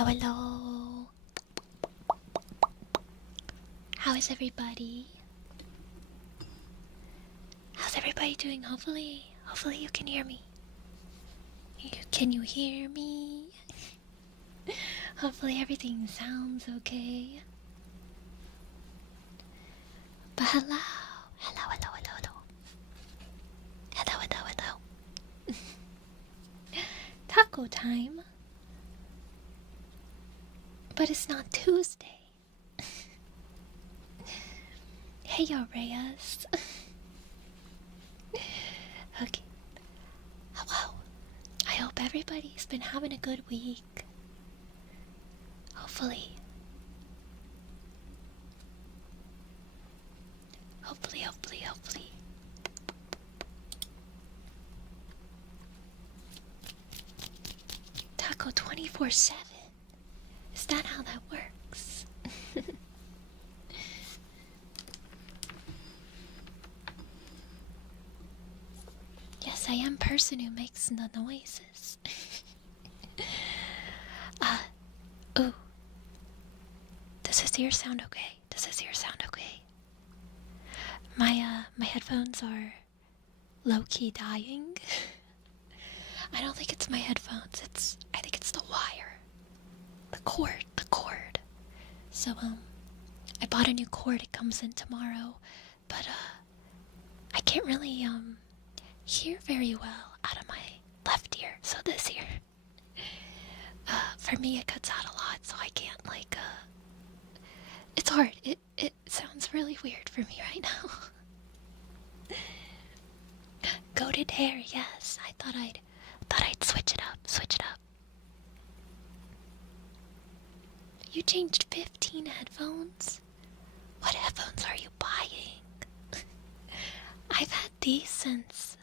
Hello, hello. How is everybody? How's everybody doing? Hopefully you can hear me. Can you hear me? Hopefully everything sounds okay. But hello. Taco time. But it's not Tuesday. Hey, yo, Reyes. Okay. Hello. I hope everybody's been having a good week. Hopefully. Taco 24/7. Is that how that works? Yes, I am person who makes the noises. Ooh. Does this ear sound okay? My headphones are low-key dying. I don't think it's my headphones, I think it's the wire. The cord. So, I bought a new cord, it comes in tomorrow, but, I can't really, hear very well out of my left ear, so this ear. For me, it cuts out a lot, so I can't, it's hard. It sounds really weird for me right now. Goated hair, yes. I thought I'd switch it up. You changed 15 headphones? What headphones are you buying? I've had these since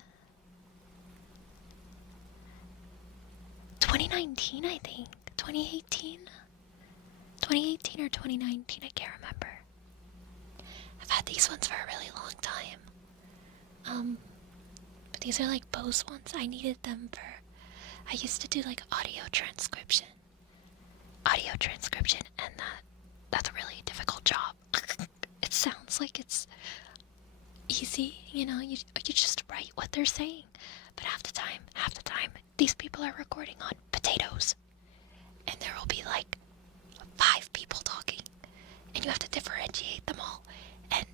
2019, I think. 2018? 2018 or 2019, I can't remember. I've had these ones for a really long time. But these are like Bose ones. I needed them I used to do like audio transcription, and that's a really difficult job. It sounds like it's easy, you just write what they're saying, but half the time, these people are recording on potatoes, and there will be like 5 people talking, and you have to differentiate them all, and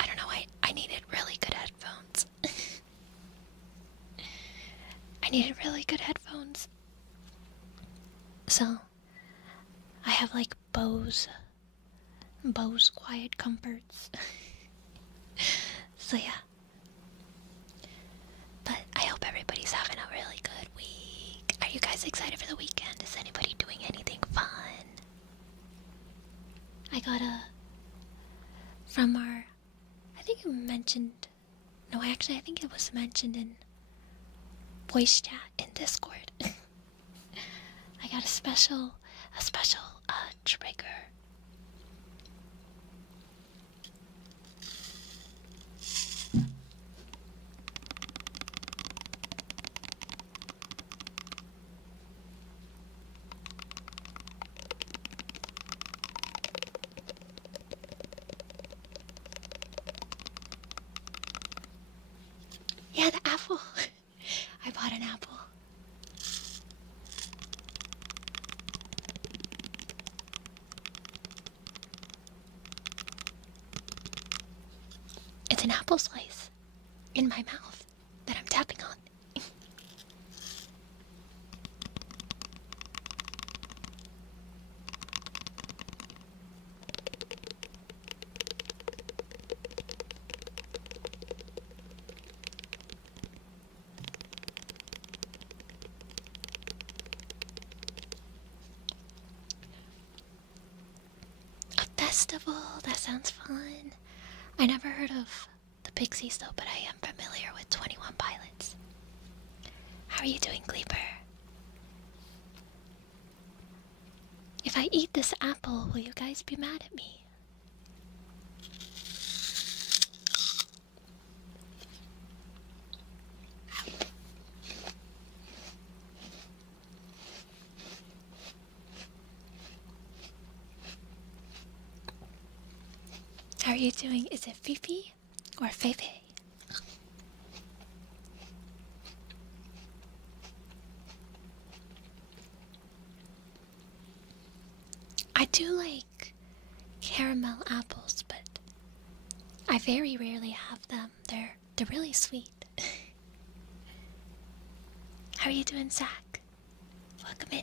I don't know, I needed really good headphones. So, I have like Bose Quiet Comforts. So yeah. But I hope everybody's having a really good week. Are you guys excited for the weekend? Is anybody doing anything fun? I got from our, I think it mentioned, no, actually I think it was mentioned in voice chat in Discord. I got a special trigger. Yeah, the apple. I bought an apple. It's an apple slice in my mouth that I'm tapping on. Festival, that sounds fun. I never heard of the Pixies though, but I am familiar with 21 Pilots. How are you doing, Gleeper? If I eat this apple, will you guys be mad at me? you doing? Is it Fifi or Feifei? I do like caramel apples, but I very rarely have them. They're really sweet. How are you doing, Zach? Welcome in.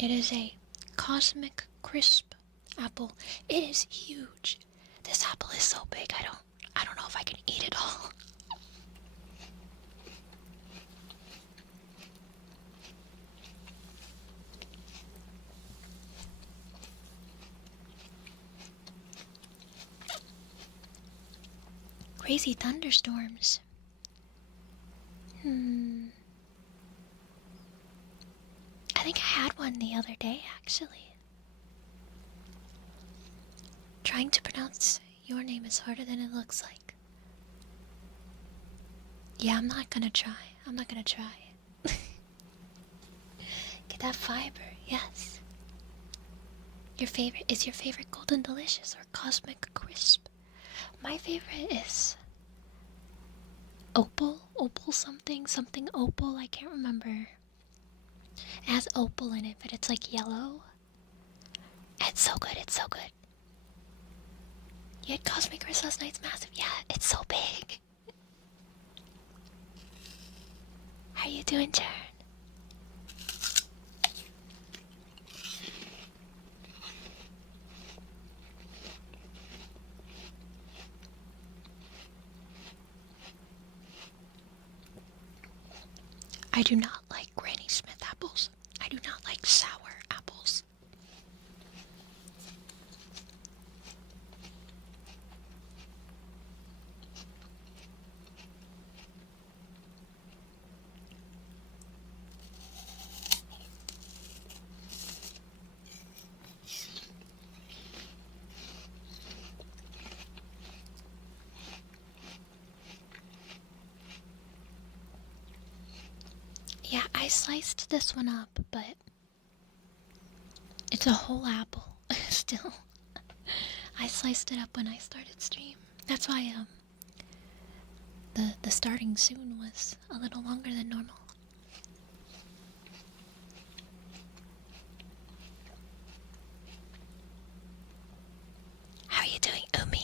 It is a cosmic crisp apple. It is huge. This apple is so big. I don't know if I can eat it all. Crazy thunderstorms. I think I had one the other day, actually. Trying to pronounce your name is harder than it looks like. Yeah, I'm not gonna try. Get that fiber, yes. Is your favorite Golden Delicious or Cosmic Crisp? My favorite is Opal something Opal, I can't remember. It has opal in it, but it's like yellow. It's so good. You had Cosmic Crisp last night, it's massive. Yeah, it's so big. How you doing, Jern? I do not like Granny Smith apples. I do not like sour apples. Yeah, I sliced this one up, but it's a whole apple still. I sliced it up when I started stream. That's why the starting soon was a little longer than normal. How are you doing, Umi?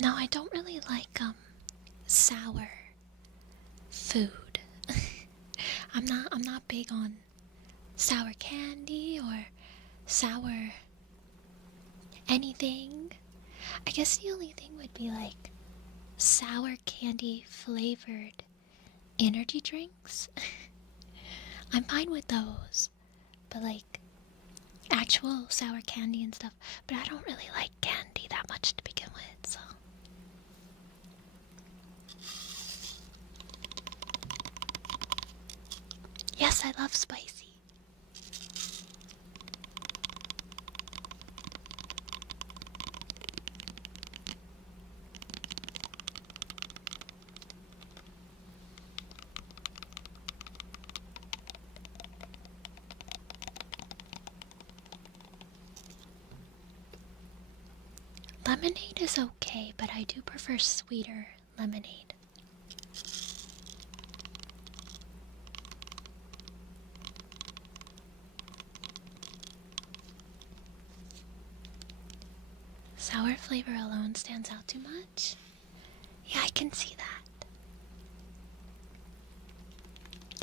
No, I don't really like sour food. I'm not big on sour candy or sour anything. I guess the only thing would be like sour candy flavored energy drinks. I'm fine with those, but like actual sour candy and stuff. But I don't really like candy that much to begin with, so. Yes, I love spicy. Lemonade is okay, but I do prefer sweeter lemonade. Sour flavor alone stands out too much? Yeah, I can see that.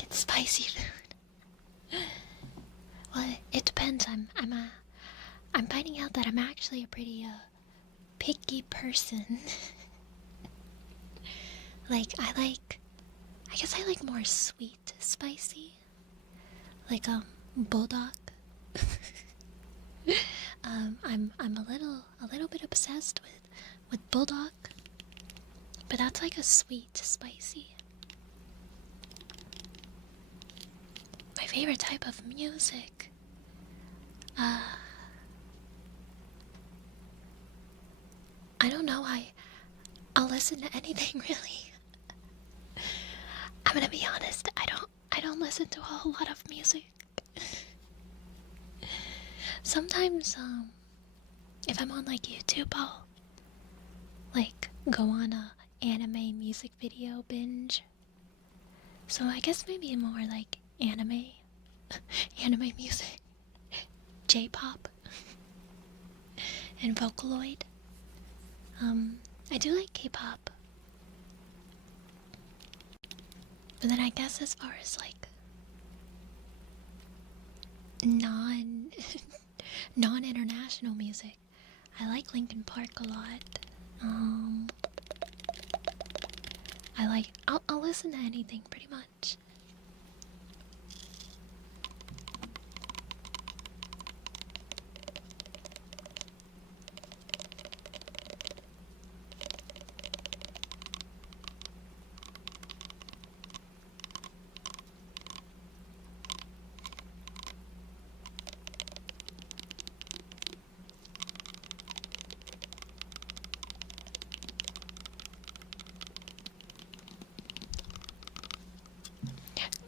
It's spicy food. Well, it depends. I'm finding out that I'm actually a pretty picky person. I guess I like more sweet spicy. Like Bulldog. I'm a little bit obsessed with Bulldog, but that's like a sweet spicy. My favorite type of music. I don't know. I'll listen to anything really. I'm gonna be honest. I don't listen to a whole lot of music. Sometimes if I'm on like YouTube, I'll like go on a anime music video binge. So I guess maybe more like anime, anime music, J-pop, and Vocaloid. I do like K-pop, but then I guess as far as like non-international music, I like Linkin Park a lot. I'll listen to anything pretty much.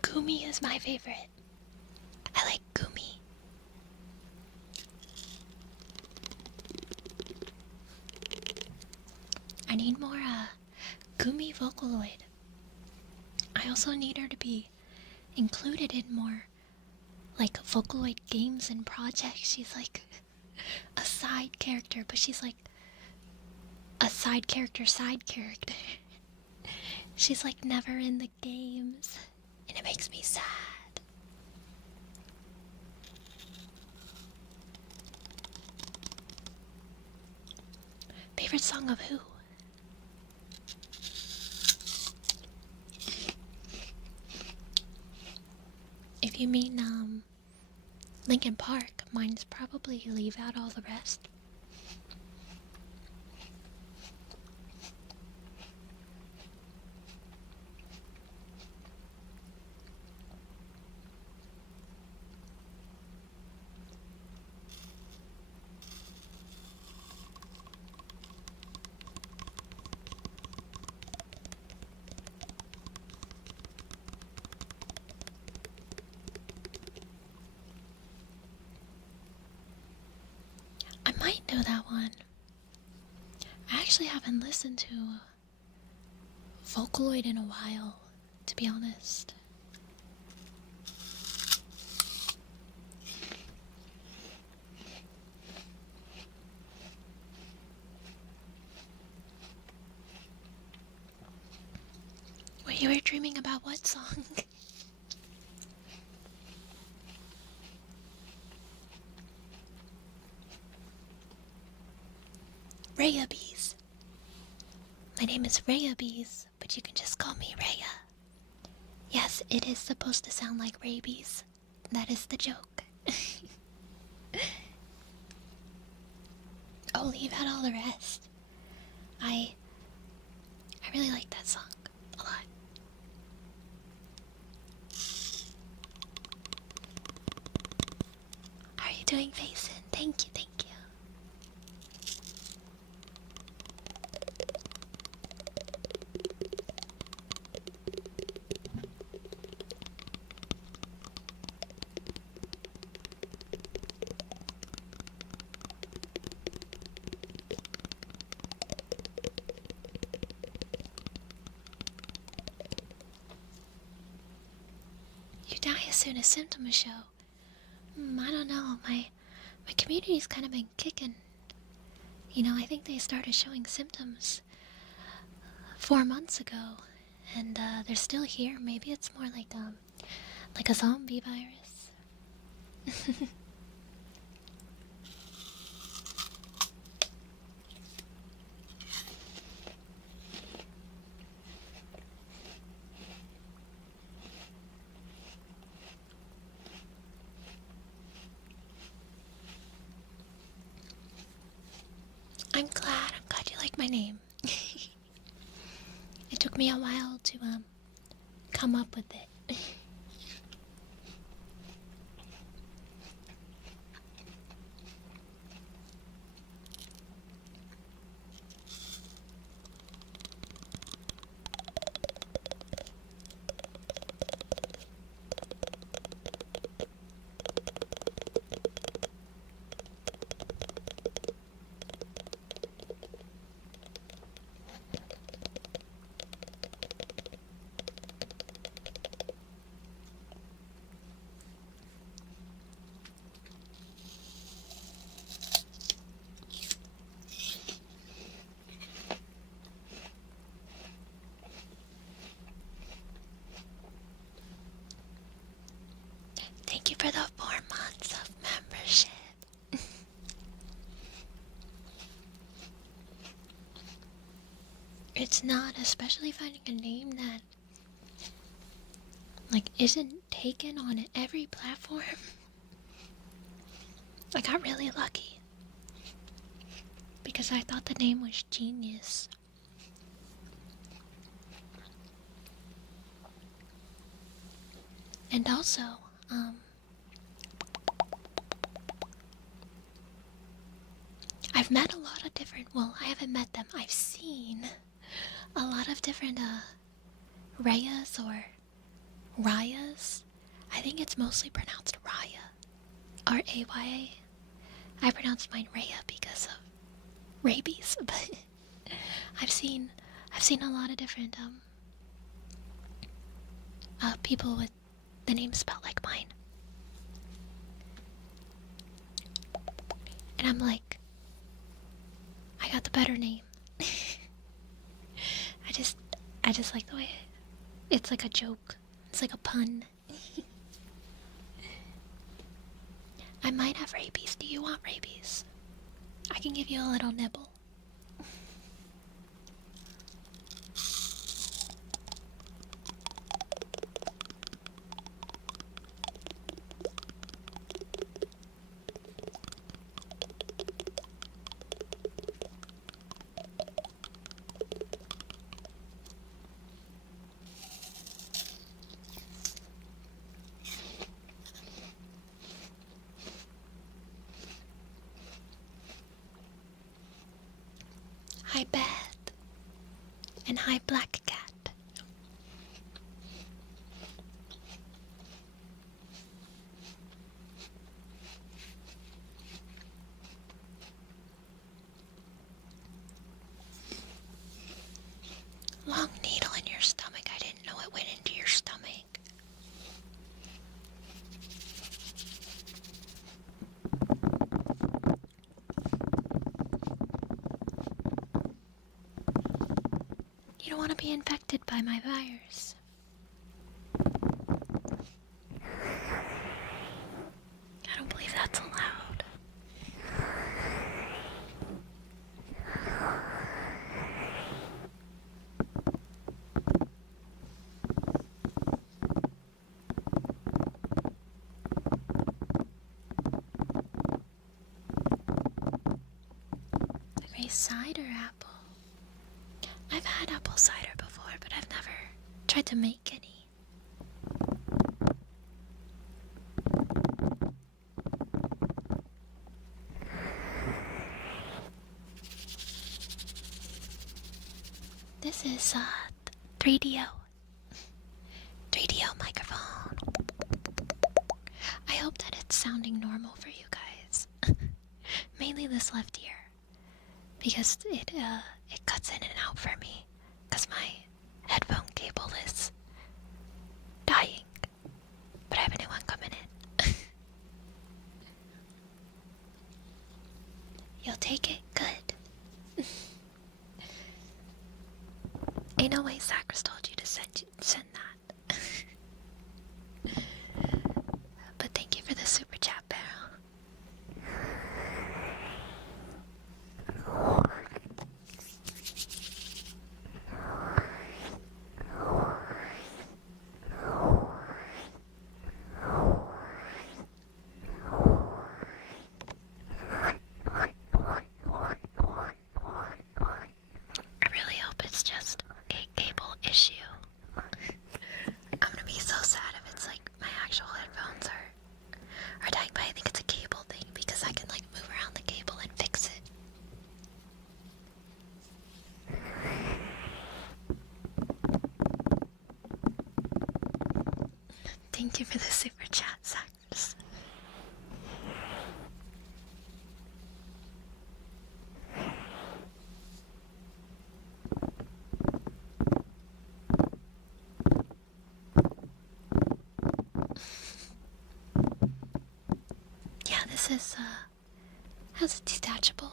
Gumi is my favorite. I like Gumi. I need more Gumi Vocaloid. I also need her to be included in more like Vocaloid games and projects. She's like a side character, but she's like a side character. She's like never in the games, and it makes me sad. Favorite song of who? If you mean Linkin Park, mine's probably Leave Out All the Rest. I might know that one. I actually haven't listened to Vocaloid in a while, to be honest. Wait, you were dreaming about what song? Rhea Bees. My name is Rhea Bees, but you can just call me Rhea. Yes, it is supposed to sound like rabies. That is the joke. Oh, Leave Out All the Rest. I really like that song a lot. How are you doing, Faison? Thank you, thank you. You die as soon as symptoms show. I don't know. My community's kind of been kicking. You know, I think they started showing symptoms 4 months ago, and they're still here. Maybe it's more like a zombie virus. I'm glad you like my name. It took me a while to come up with it. Thank you for the 4 months of membership. It's not, especially finding a name that isn't taken on every platform. I got really lucky because I thought the name was genius. And also, I've met a lot of different, well, I haven't met them, I've seen a lot of different, Rayas or Rayas. I think it's mostly pronounced Raya. R-A-Y-A. I pronounced mine Raya because of rabies, but I've seen a lot of different, people with the name spelled like mine. And I'm like, I got the better name. I just like the way it's like a joke. It's like a pun. I might have rabies. Do you want rabies? I can give you a little nibble. Hi, Beth. And hi, Black Cat. Long needle in your stomach. I didn't know it went into your stomach. You don't want to be infected by my virus. I don't believe that's allowed. A gray cider apple. I've had apple cider before, but I've never tried to make any. This is 3DO. 3DO microphone. I hope that it's sounding normal for you guys. Mainly this left ear. Because it cuts in and out for me. Because my headphone cable is dying. But I have a new one coming in. You'll take it? Good. Ain't no way Zachary told you to send that. But thank you for the super chat, Barrel. Thank you for the super chat, Cyrus. Yeah, this is has a detachable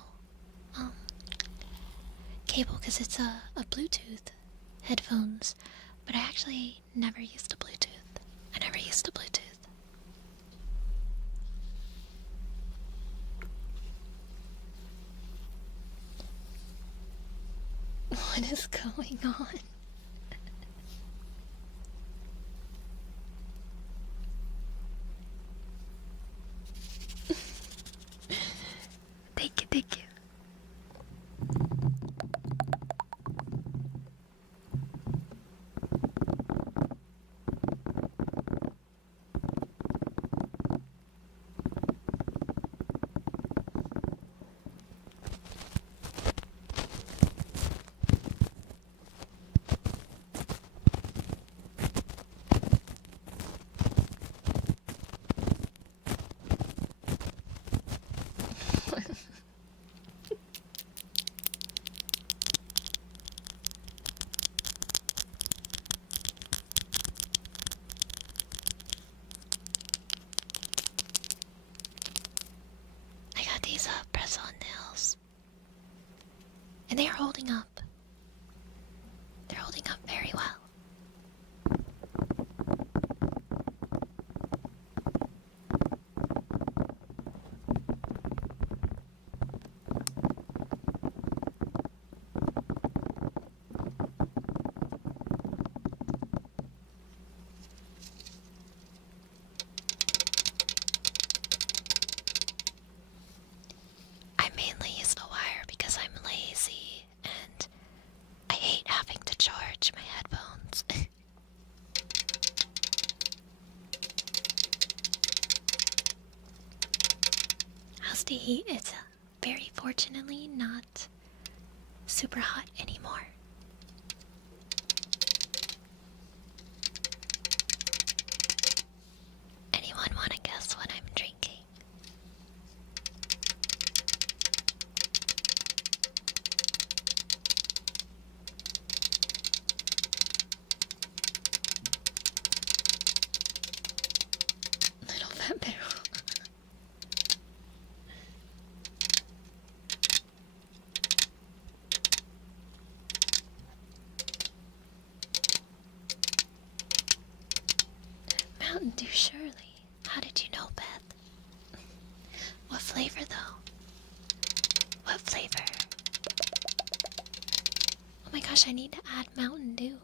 cable because it's a Bluetooth headphones, but I actually never used a Bluetooth. I never used a Bluetooth. What is going on? Thank you, thank you. I got these press-on nails, and they are holding up. They're holding up very well. I mainly use the wire because I'm lazy and I hate having to charge my headphones. How's the heat? It's very fortunately not super hot anymore. Anyone want to guess what I'm drinking? Little Fat Barrel. Mountain Dew, surely. How did you know, Beth? What flavor, though? What flavor? Oh my gosh, I need to add Mountain Dew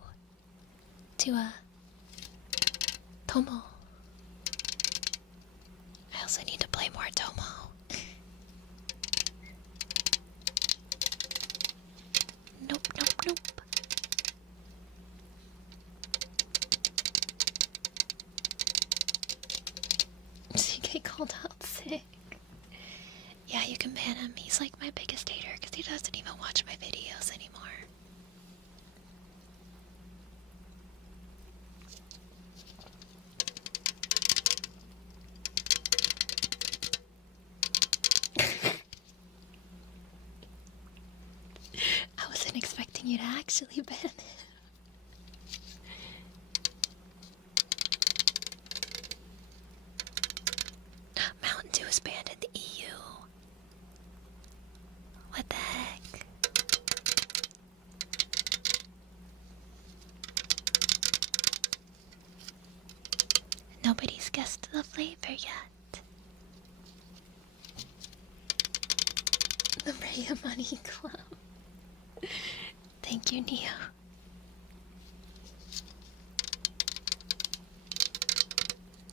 to Tomo. I also need to play more Tomo. Nope, nope, nope. CK called out sick. Yeah, you can ban him. He's like my biggest hater because he doesn't even watch my videos anymore. I wasn't expecting you to actually ban it. Mountain Dew is banned in the EU. What the heck? Nobody's guessed the flavor yet. The Raya Money Club. Thank you, Neo.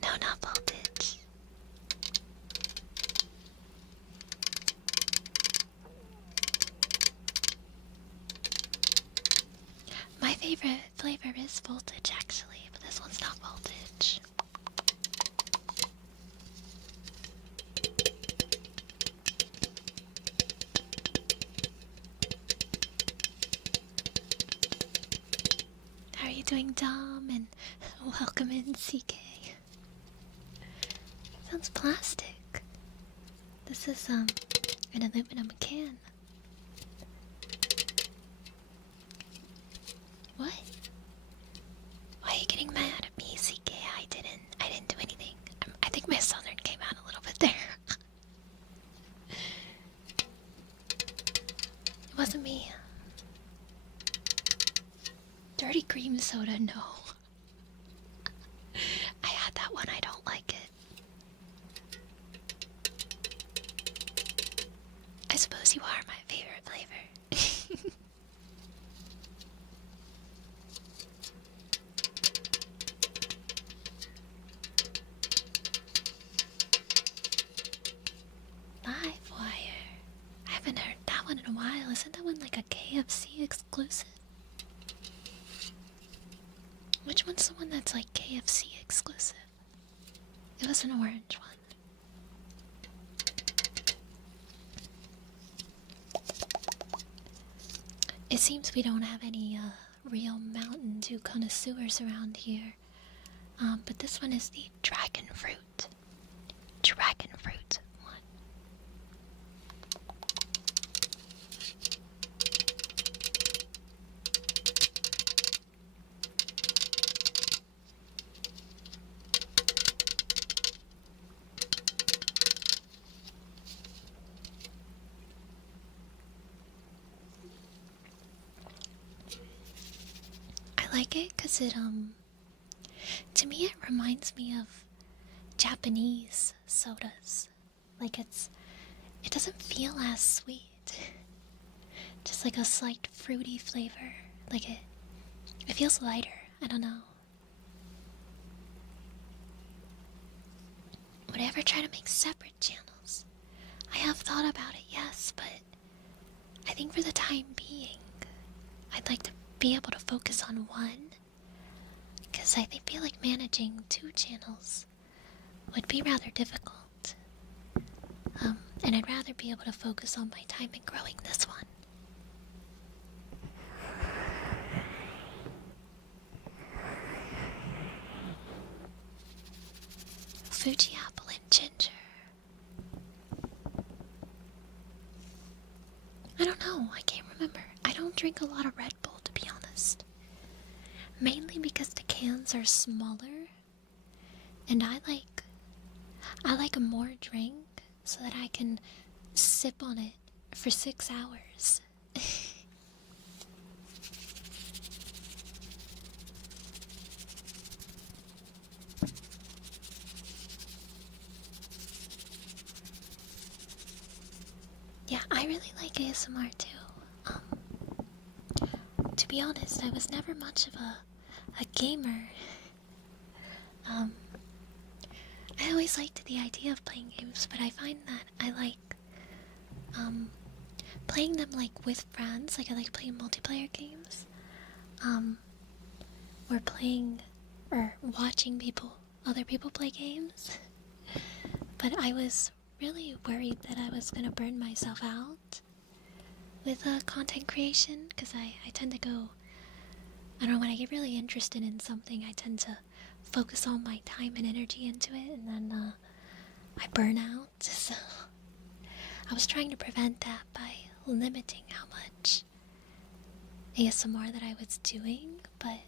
No, not voltage. My favorite flavor is voltage, actually, but this one's not voltage. How are you doing, Dom? And welcome in, CK. sounds plastic. This is an aluminum can. What? Why are you getting mad at me, CK? I didn't do anything. I think my southern came out a little bit there. It wasn't me. Dirty cream soda, no. I had that one, I don't like it. I suppose you are my favorite flavor. Live Wire. I haven't heard that one in a while. Isn't that one like a KFC exclusive? Which one's the one that's like KFC exclusive? It was an orange one. It seems we don't have any real Mountain Dew connoisseurs around here. But this one is the dragon fruit. Dragon fruit one. I like it because to me it reminds me of Japanese sodas. Like it doesn't feel as sweet. Just like a slight fruity flavor. Like it feels lighter. I don't know. Would I ever try to make separate channels? I have thought about it, yes, but I think for the time being, I'd like to be able to focus on one, because I feel like managing 2 channels would be rather difficult. And I'd rather be able to focus on my time in growing this one. Fuji apple and ginger. I don't know, I can't remember. I don't drink a lot of Red Bull, to be honest. Mainly because the cans are smaller, and I like a more drink so that I can sip on it for 6 hours. Yeah, I really like ASMR too. To be honest, I was never much of a gamer. I always liked the idea of playing games, but I find that I like playing them like with friends. Like I like playing multiplayer games. Or playing or watching other people play games. But I was really worried that I was gonna burn myself out with content creation, because I tend to go, I don't know, when I get really interested in something, I tend to focus all my time and energy into it, and then I burn out. So I was trying to prevent that by limiting how much ASMR that I was doing, but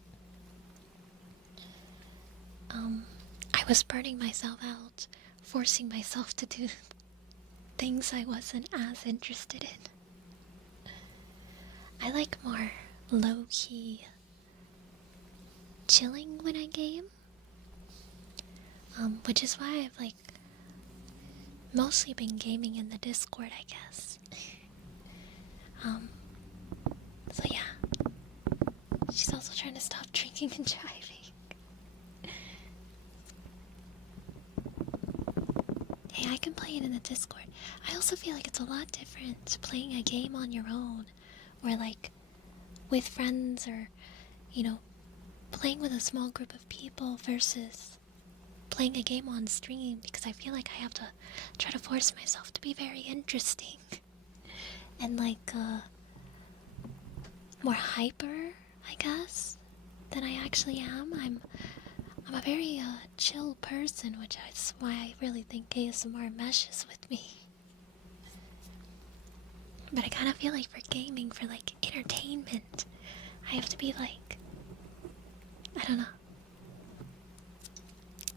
I was burning myself out, forcing myself to do things I wasn't as interested in. I like more low-key chilling when I game, which is why I've mostly been gaming in the Discord, I guess. So yeah, she's also trying to stop drinking and driving. Hey, I can play it in the Discord. I also feel like it's a lot different playing a game on your own, or with friends, or playing with a small group of people versus playing a game on stream, because I feel like I have to try to force myself to be very interesting and more hyper, I guess, than I actually am. I'm a very chill person, which is why I really think ASMR meshes with me. But I kind of feel like for gaming, for like entertainment, I have to be like, I don't know.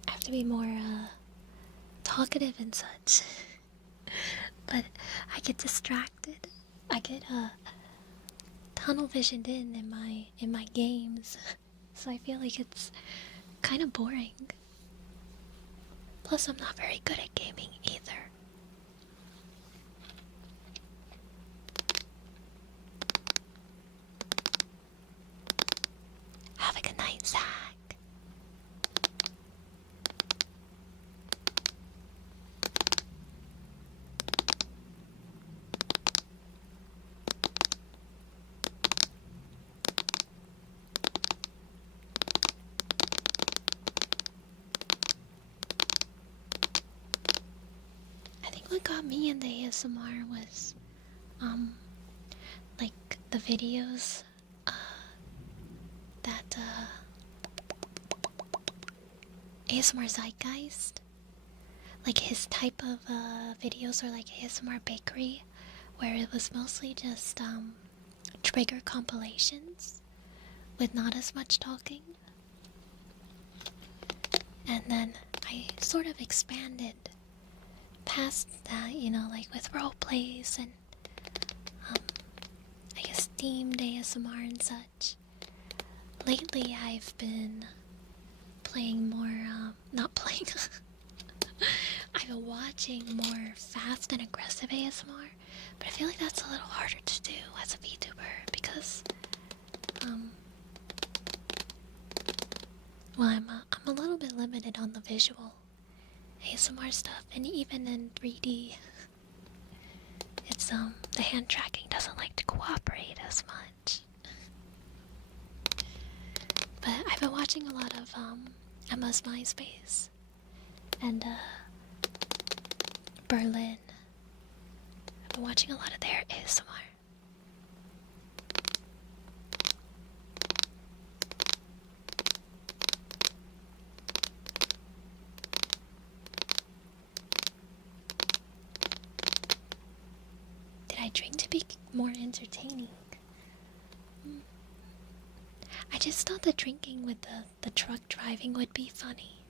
I have to be more talkative and such. But I get distracted. I get tunnel visioned in my games. So I feel like it's kind of boring. Plus, I'm not very good at gaming either. Have a good night, Zach. I think what got me into ASMR was, like the videos, that, ASMR Zeitgeist. Like his type of, videos, or like ASMR Bakery, where it was mostly just, trigger compilations with not as much talking. And then I sort of expanded past that, you know, like with role plays and I guess themed ASMR and such. Lately I've been playing more, not playing, I've been watching more fast and aggressive ASMR, but I feel like that's a little harder to do as a VTuber because, well, I'm a little bit limited on the visual ASMR stuff, and even in 3D, it's, the hand tracking doesn't like to cooperate as much. But I've been watching a lot of, Emma's MySpace, and, Berlin. I've been watching a lot of their ASMR. Did I drink to be more entertaining? I just thought that drinking with the truck driving would be funny.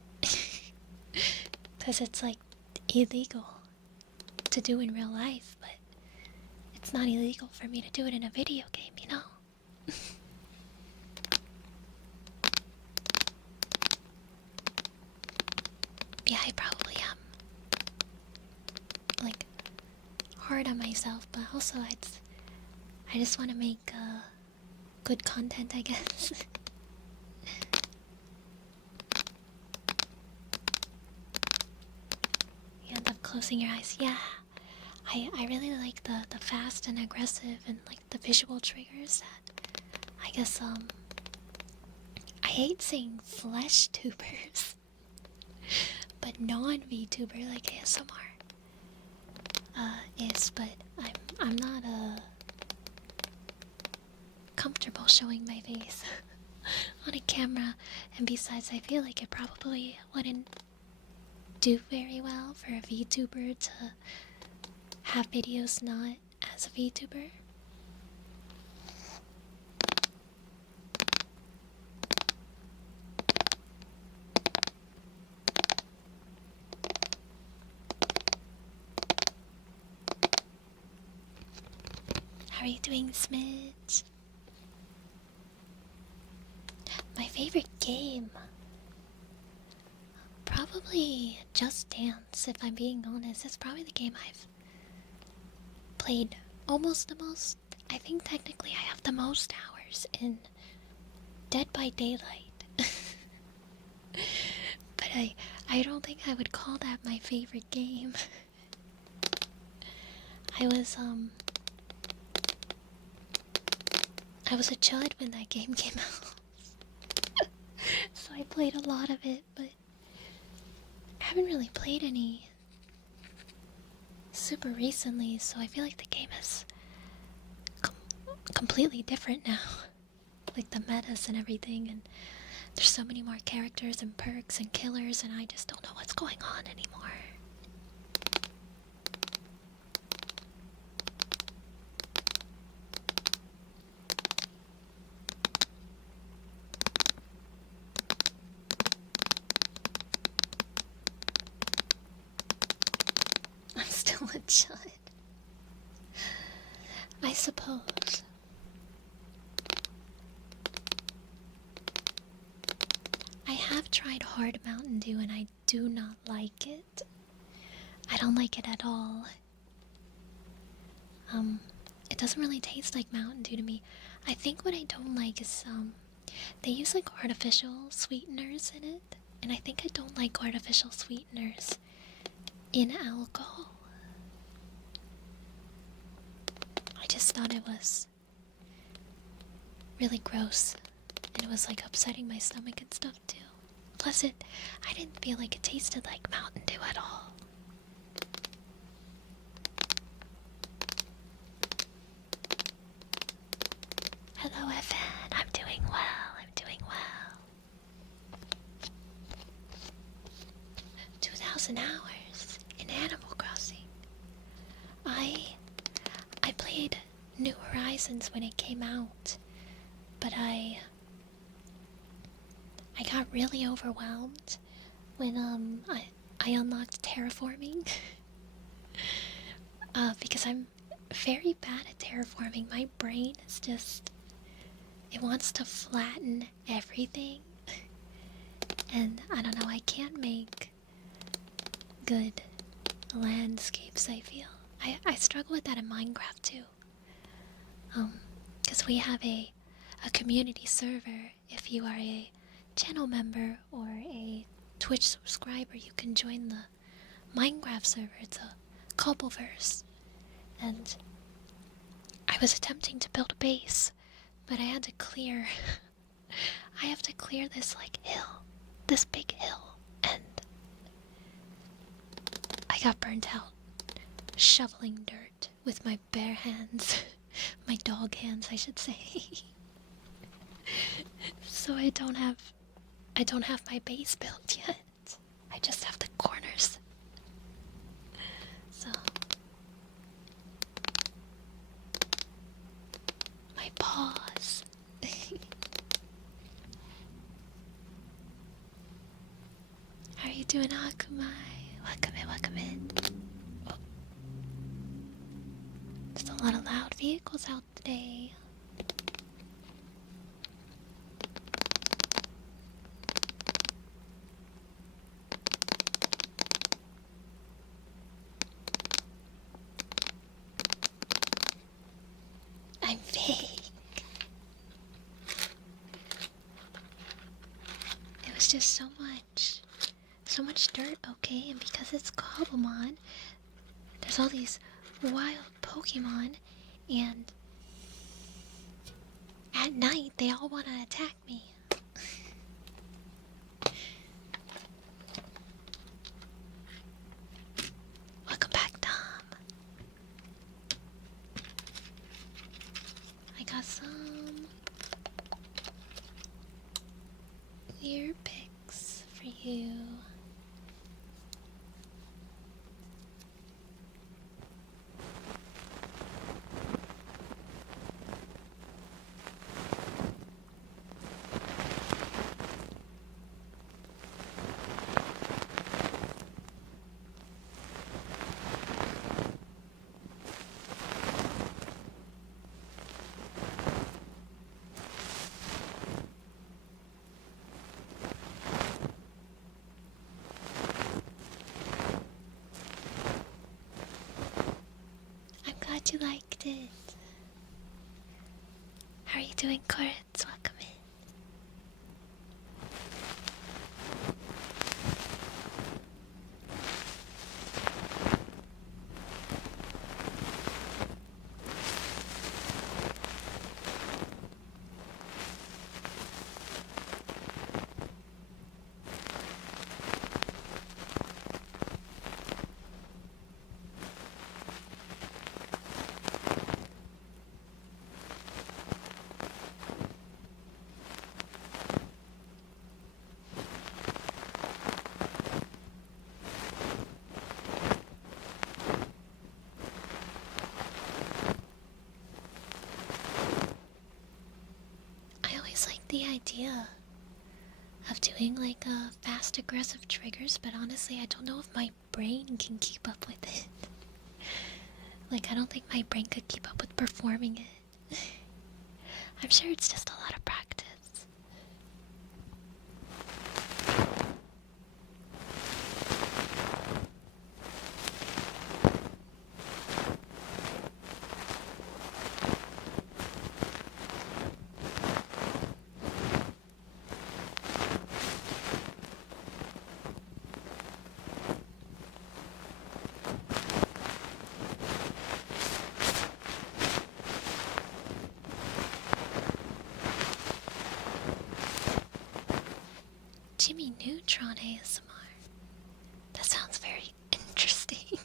Because it's like illegal to do in real life, but it's not illegal for me to do it in a video game, you know? Yeah, I probably am. Like, hard on myself, but also I just want to make good content, I guess. You end up closing your eyes. Yeah, I really like the fast and aggressive and like the visual triggers that I guess I hate saying flesh tubers, but non-VTuber like ASMR is, but I'm not comfortable showing my face on a camera, and besides I feel like it probably wouldn't do very well for a VTuber to have videos not as a VTuber. How are you doing, Smidge? My favorite game? Probably Just Dance, if I'm being honest. It's probably the game I've played almost the most. I think technically I have the most hours in Dead by Daylight. But I don't think I would call that my favorite game. I was a child when that game came out. So I played a lot of it, but I haven't really played any super recently, so I feel like the game is completely different now. Like the metas and everything, and There's so many more characters and perks and killers, and I just don't know what's going on anymore. I'm still a chud. I suppose. I have tried hard Mountain Dew and I do not like it. I don't like it at all. It doesn't really taste like Mountain Dew to me. I think what I don't like is, they use like artificial sweeteners in it. And I think I don't like artificial sweeteners in alcohol. I just thought it was really gross. And it was like upsetting my stomach and stuff too. Plus I didn't feel like it tasted like Mountain Dew at all. Hello, FN. I'm doing well. I'm doing well. 2,000 hours in Animal Crossing. I played New Horizons when it came out, but I got really overwhelmed when I unlocked terraforming. Because I'm very bad at terraforming. My brain is just, it wants to flatten everything. And I don't know, I can't make good landscapes, I feel. I struggle with that in Minecraft too. Because we have a community server. If you are a channel member or a Twitch subscriber, you can join the Minecraft server. It's a Cobbleverse. And I was attempting to build a base, but I had to clear I have to clear this like hill, this big hill, and I got burnt out shoveling dirt with my bare hands. My dog hands, I should say. So I don't have my base built yet. I just have the corners. So my paws. How are you doing, Akumai? Welcome in. Oh. There's a lot of loud vehicles out today. I'm fake. It was just so much dirt, okay? And because it's Cobblemon, there's all these wild Pokemon, and at night they all want to attack me. Welcome back, Tom. I got some clear pics for you. Glad you liked it. How are you doing, Coritz? Welcome in. the idea of doing like a fast aggressive triggers, but honestly I don't know if my brain can keep up with it. Like I don't think my brain could keep up with performing it. I'm sure it's just a lot of practice. Jimmy Neutron ASMR. That sounds very interesting.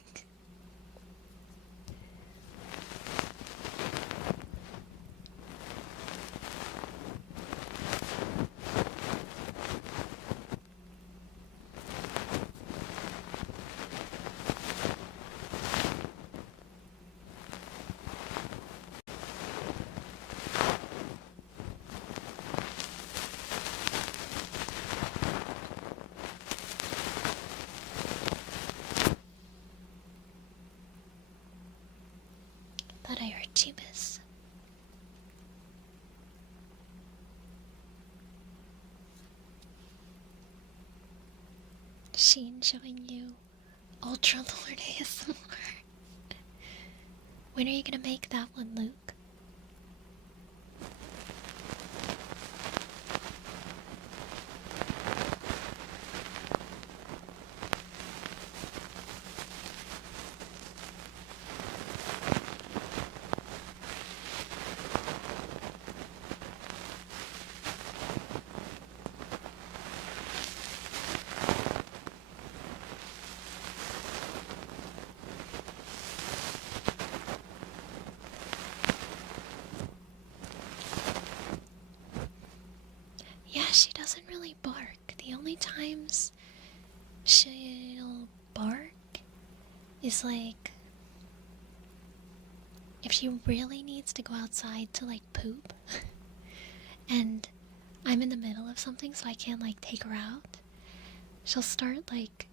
Thought I heard Jeebus. Sheen showing you Ultra Lord ASMR. When are you gonna make that one, Luke? Yeah, she doesn't really bark. The only times she'll bark is like if she really needs to go outside to like poop and I'm in the middle of something so I can't like take her out. She'll start like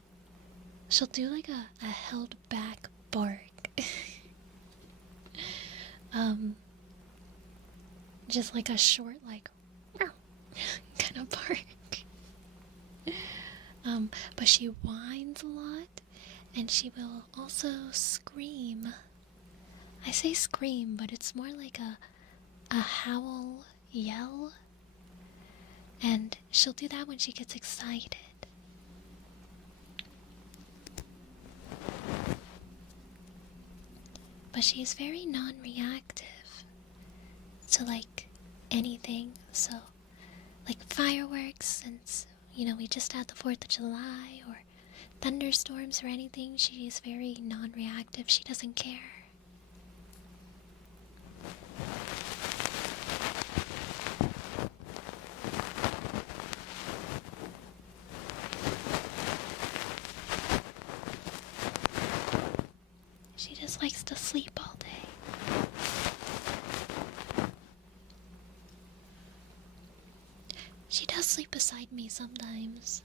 she'll do like a held back bark. Just like a short like kind of bark. But she whines a lot and she will also scream. I say scream, but it's more like a howl yell. And she'll do that when she gets excited. But she's very non-reactive to like anything. So like fireworks, since you know we just had the 4th of July, or thunderstorms or anything, she's very non-reactive. She doesn't care. She just likes to sleep all day. She does sleep beside me sometimes.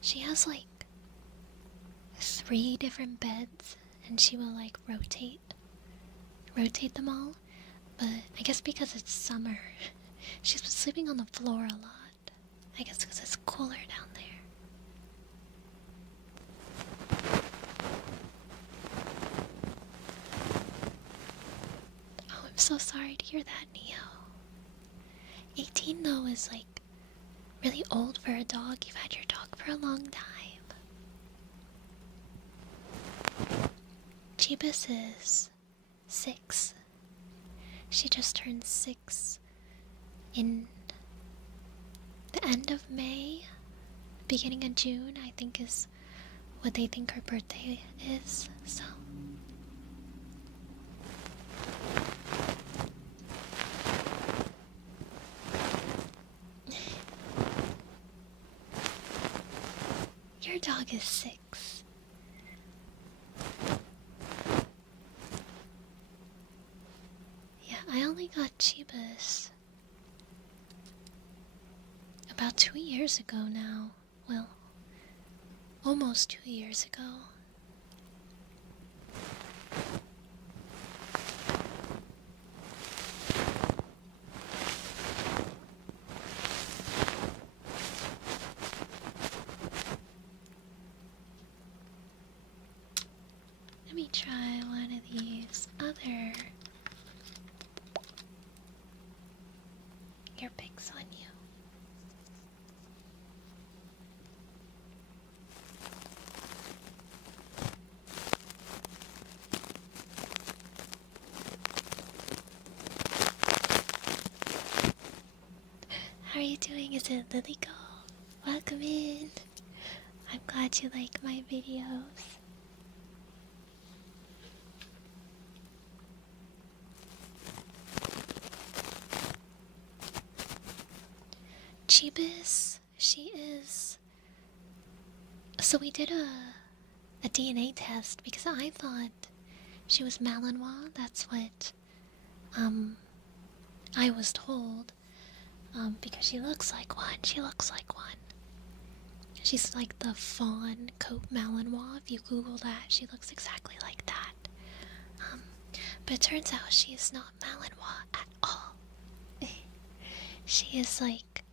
She has like 3 different beds and she will like rotate them all. But I guess because it's summer, she's been sleeping on the floor a lot. I guess because it's cooler down there. Oh, I'm so sorry to hear that, Neo. 18 though is like really old for a dog. You've had your dog for a long time. Jeebus is 6. She just turned 6 in the end of May, beginning of June, I think is what they think her birthday is, so. Your dog is 6. Yeah, I only got Jeebus about 2 years ago now. Well, almost 2 years ago. Let me try one of these other ear picks on you. How are you doing? Is it Lily Girl? Welcome in. I'm glad you like my videos. Chibis, she is. So we did a DNA test because I thought she was Malinois. That's what I was told. Because she looks like one. She looks like one. She's like the fawn coat Malinois. If you Google that, she looks exactly like that. But it turns out she is not Malinois at all. She is like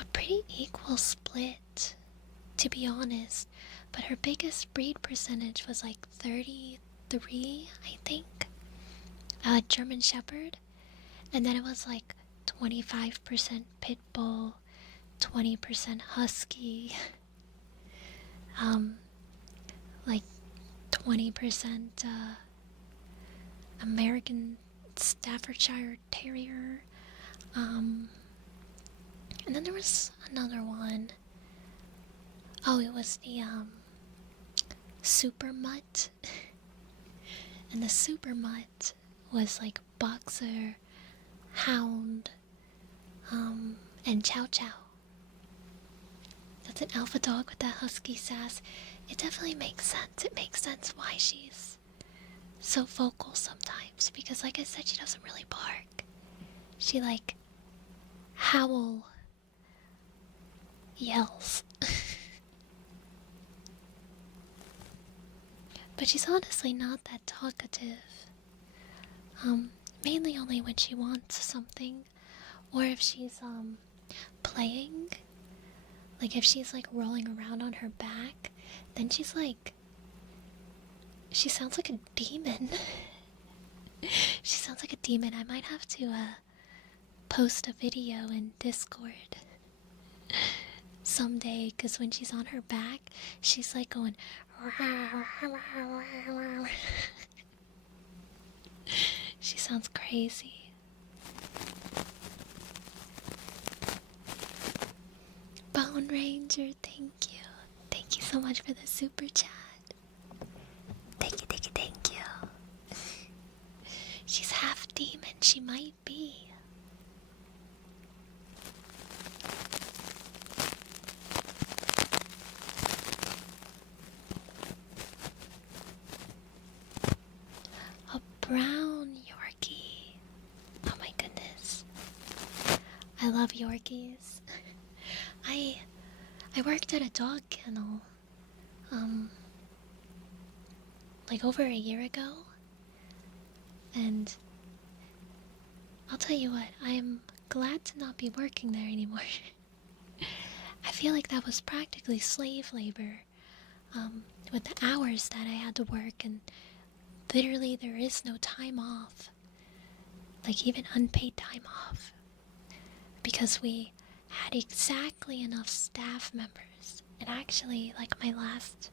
a pretty equal split, to be honest. But her biggest breed percentage was like 33, I think. German Shepherd. And then it was like 25% Pit Bull, 20% Husky, like 20% American Staffordshire Terrier, and then there was another one. Oh, it was the Super Mutt, and the Super Mutt was like Boxer, Hound, and Chow Chow. That's an alpha dog with that husky sass. It definitely makes sense. It makes sense why she's so vocal sometimes. Because like I said, she doesn't really bark. She like howl yells. But she's honestly not that talkative. Mainly only when she wants something. Or if she's playing. Like if she's like rolling around on her back, then she's like, she sounds like a demon. She sounds like a demon. I might have to post a video in Discord someday, because when she's on her back, she's like going she sounds crazy. Bone Ranger, thank you. Thank you so much for the super chat. Thank you, thank you, thank you. She's half demon, she might be. A brown Yorkie. Oh my goodness. I love Yorkies. I worked at a dog kennel, like over a year ago, and I'll tell you what, I am glad to not be working there anymore. I feel like that was practically slave labor, with the hours that I had to work, and literally there is no time off, like even unpaid time off, because we had exactly enough staff members. And actually, like my last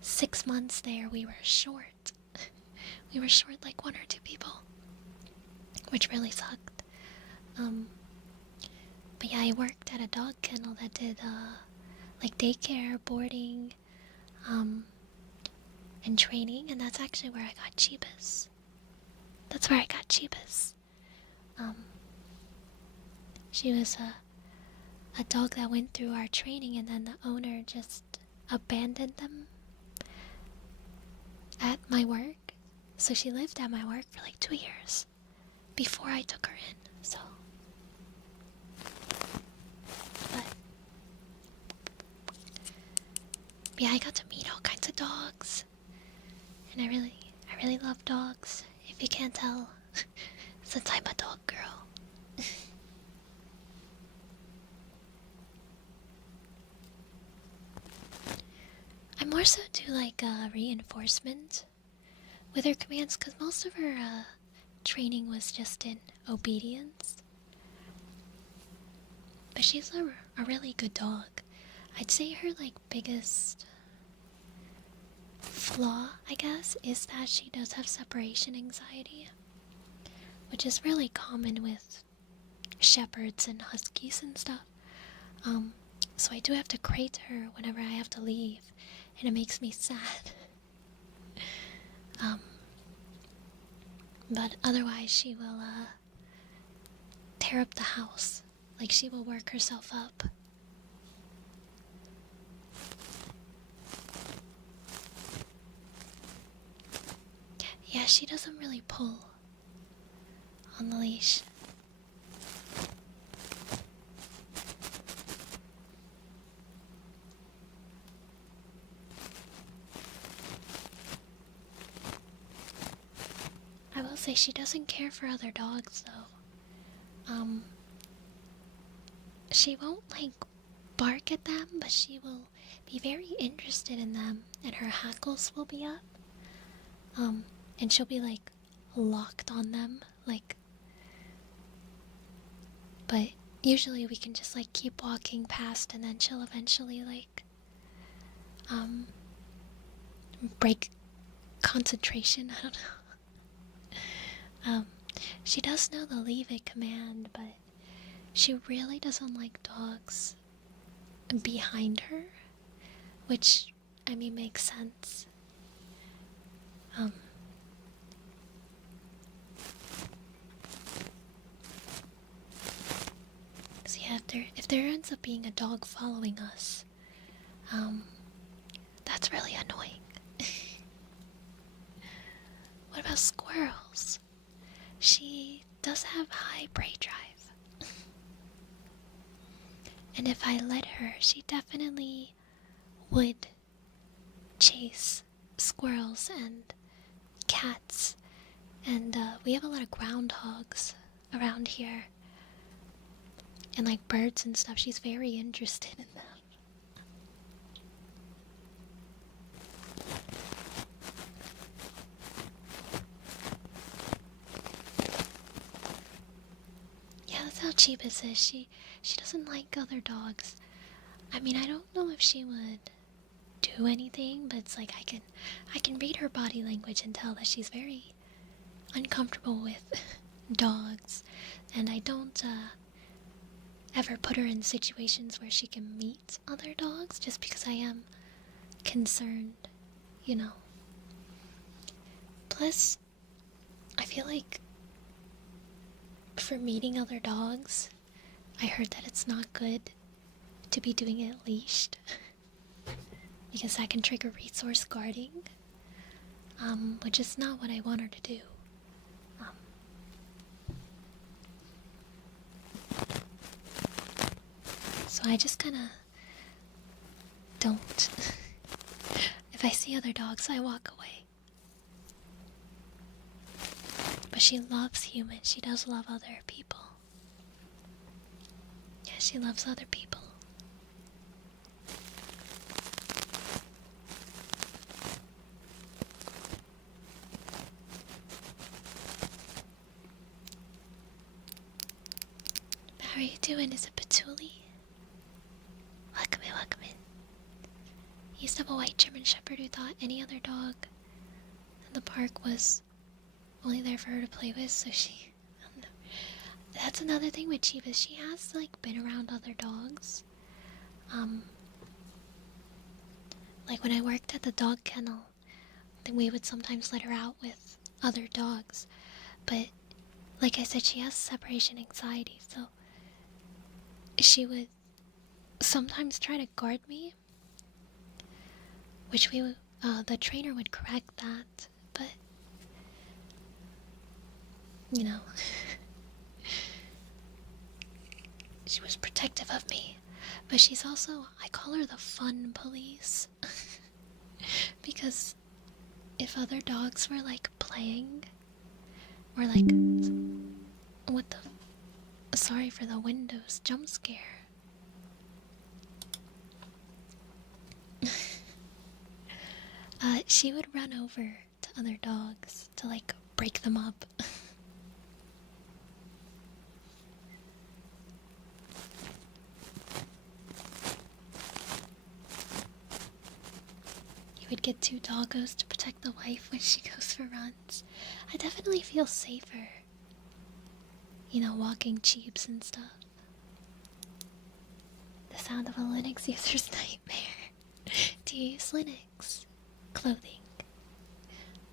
6 months there, we were short. We were short like 1 or 2 people, which really sucked. But yeah, I worked at a dog kennel that did like daycare, boarding, and training, and that's actually where I got Chibis. That's where I got Chibis. She was a dog that went through our training, and then the owner just abandoned them at my work. So she lived at my work for like 2 years before I took her in. So Yeah, I got to meet all kinds of dogs, and I really love dogs. If you can't tell, since I'm a dog girl. I more so do like reinforcement with her commands, because most of her training was just in obedience. But she's a really good dog. I'd say her like biggest flaw, I guess, is that she does have separation anxiety, which is really common with shepherds and huskies and stuff. So I do have to crate her whenever I have to leave, and it makes me sad. But otherwise she will tear up the house. Like, she will work herself up. Yeah, she doesn't really pull on the leash. I will say she doesn't care for other dogs though. She won't like bark at them, but she will be very interested in them, and her hackles will be up. And she'll be like locked on them, like. But usually we can just like keep walking past, and then she'll eventually like break concentration. I don't know. She does know the leave it command, but she really doesn't like dogs behind her, which, I mean, makes sense. So yeah, if there ends up being a dog following us, that's really annoying. What about squirrels? She does have high prey drive. And if I let her, she definitely would chase squirrels and cats. And we have a lot of groundhogs around here. And like birds and stuff. She's very interested in them. Yeah, that's how Chibis is. She doesn't like other dogs. I mean, I don't know if she would do anything, but it's like I can read her body language and tell that she's very uncomfortable with dogs, and I don't ever put her in situations where she can meet other dogs, just because I am concerned, you know. Plus, I feel like for meeting other dogs, I heard that it's not good to be doing it leashed because that can trigger resource guarding, which is not what I want her to do. So I just kind of don't. If I see other dogs, I walk away. But she loves humans. She does love other people. Yeah, she loves other people. How are you doing? Is it Patooly? Welcome in, welcome in. I used to have a white German Shepherd who thought any other dog in the park was only there for her to play with, so she... I don't know. That's another thing with Chiba. She has, like, been around other dogs. Like, when I worked at the dog kennel, then we would sometimes let her out with other dogs. But, like I said, she has separation anxiety, so she would sometimes try to guard me, which the trainer would correct that, but, you know, she was protective of me. But she's also, I call her the fun police. because if other dogs were like playing, or like, what the, sorry for the Windows jump scare. She would run over to other dogs to like break them up. You would get two doggos to protect the wife when she goes for runs. I definitely feel safer, you know, walking Cheeps and stuff. The sound of a Linux user's nightmare. Do you use Linux? Clothing.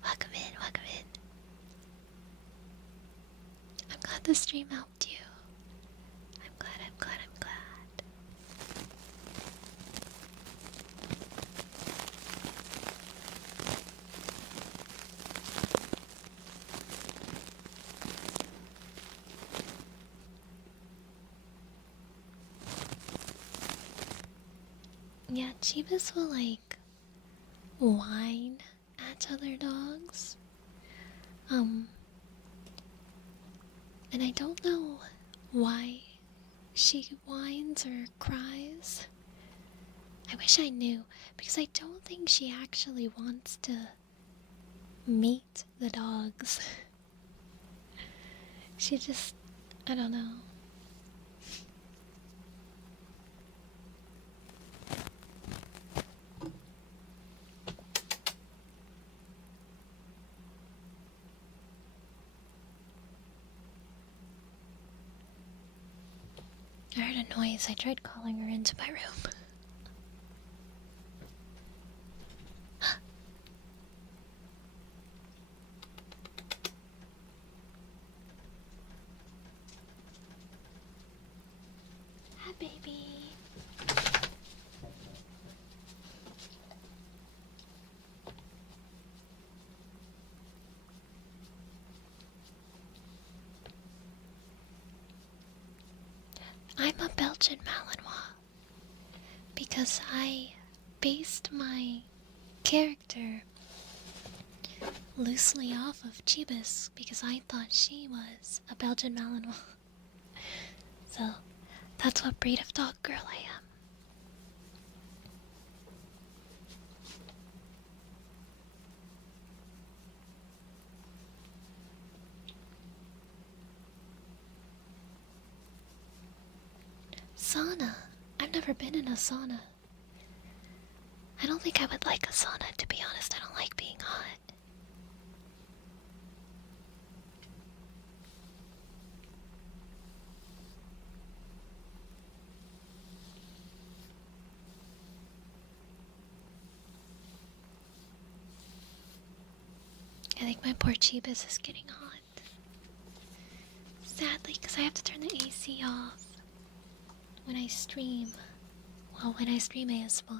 Welcome in, welcome in. I'm glad the stream helped you. I'm glad, I'm glad, I'm glad. Yeah, Chibas will like whine at other dogs. And I don't know why she whines or cries. I wish I knew, because I don't think she actually wants to meet the dogs. She just, I don't know. I heard a noise. I tried calling her into my room. Hi, baby. I'm a Belgian Malinois because I based my character loosely off of Chibis because I thought she was a Belgian Malinois. So that's what breed of dog girl I am. Sauna. I've never been in a sauna. I don't think I would like a sauna, to be honest. I don't like being hot. I think my poor Chibis is getting hot. Sadly, because I have to turn the AC off when I stream. Well, when I stream ASMR.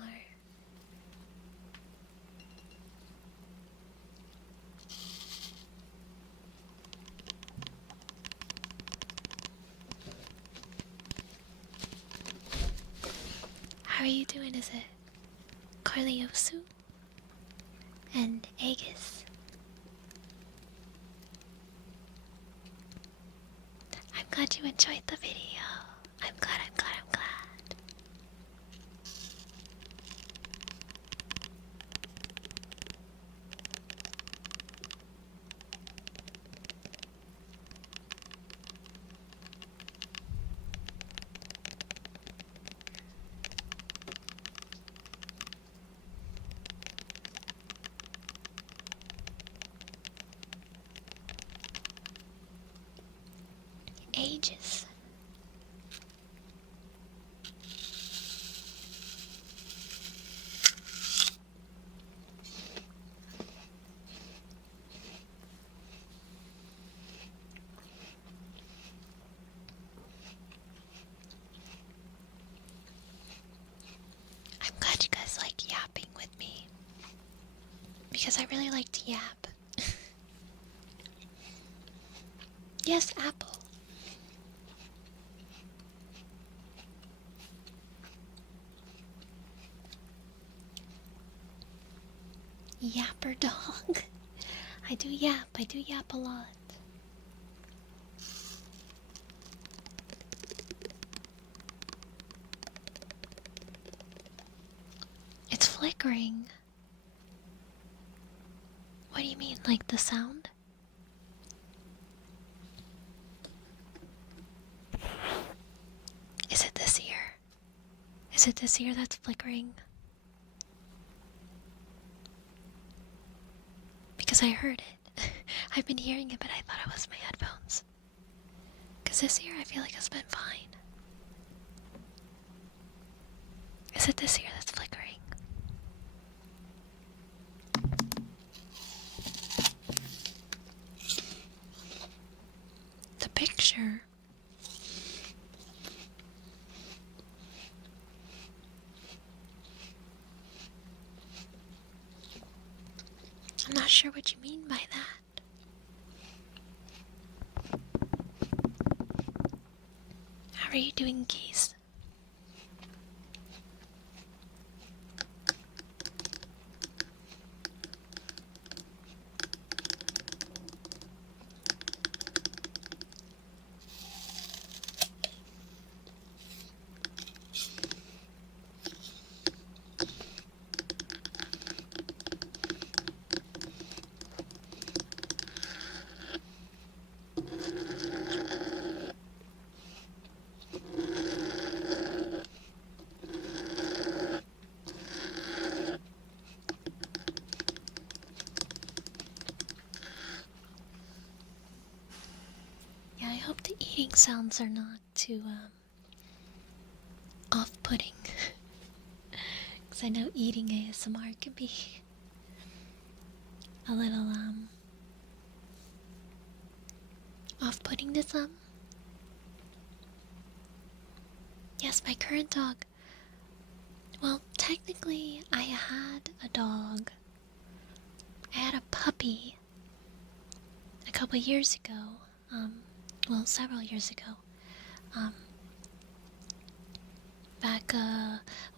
How are you doing? Is it Carliosu and Aegis? I'm glad you enjoyed the video. I'm glad, I'm glad, I'm glad. Ages. I'm glad you guys like yapping with me because I really like to yap. Yes, Apple. Yapper dog. I do yap a lot. It's flickering. What do you mean, like the sound? Is it this ear? Is it this ear that's flickering? Because I heard it. I've been hearing it, but I thought it was my headphones. Because this ear, I feel like it's been fine. Is it this ear that's flickering? The picture. I'm not sure what you mean by that. How are you doing, Keys? Yeah, I hope the eating sounds are not too, off-putting. Because I know eating ASMR can be a little, off-putting to some. Yes, my current dog. Well, technically, I had a dog. I had a puppy a couple years ago. Well, several years ago. Back,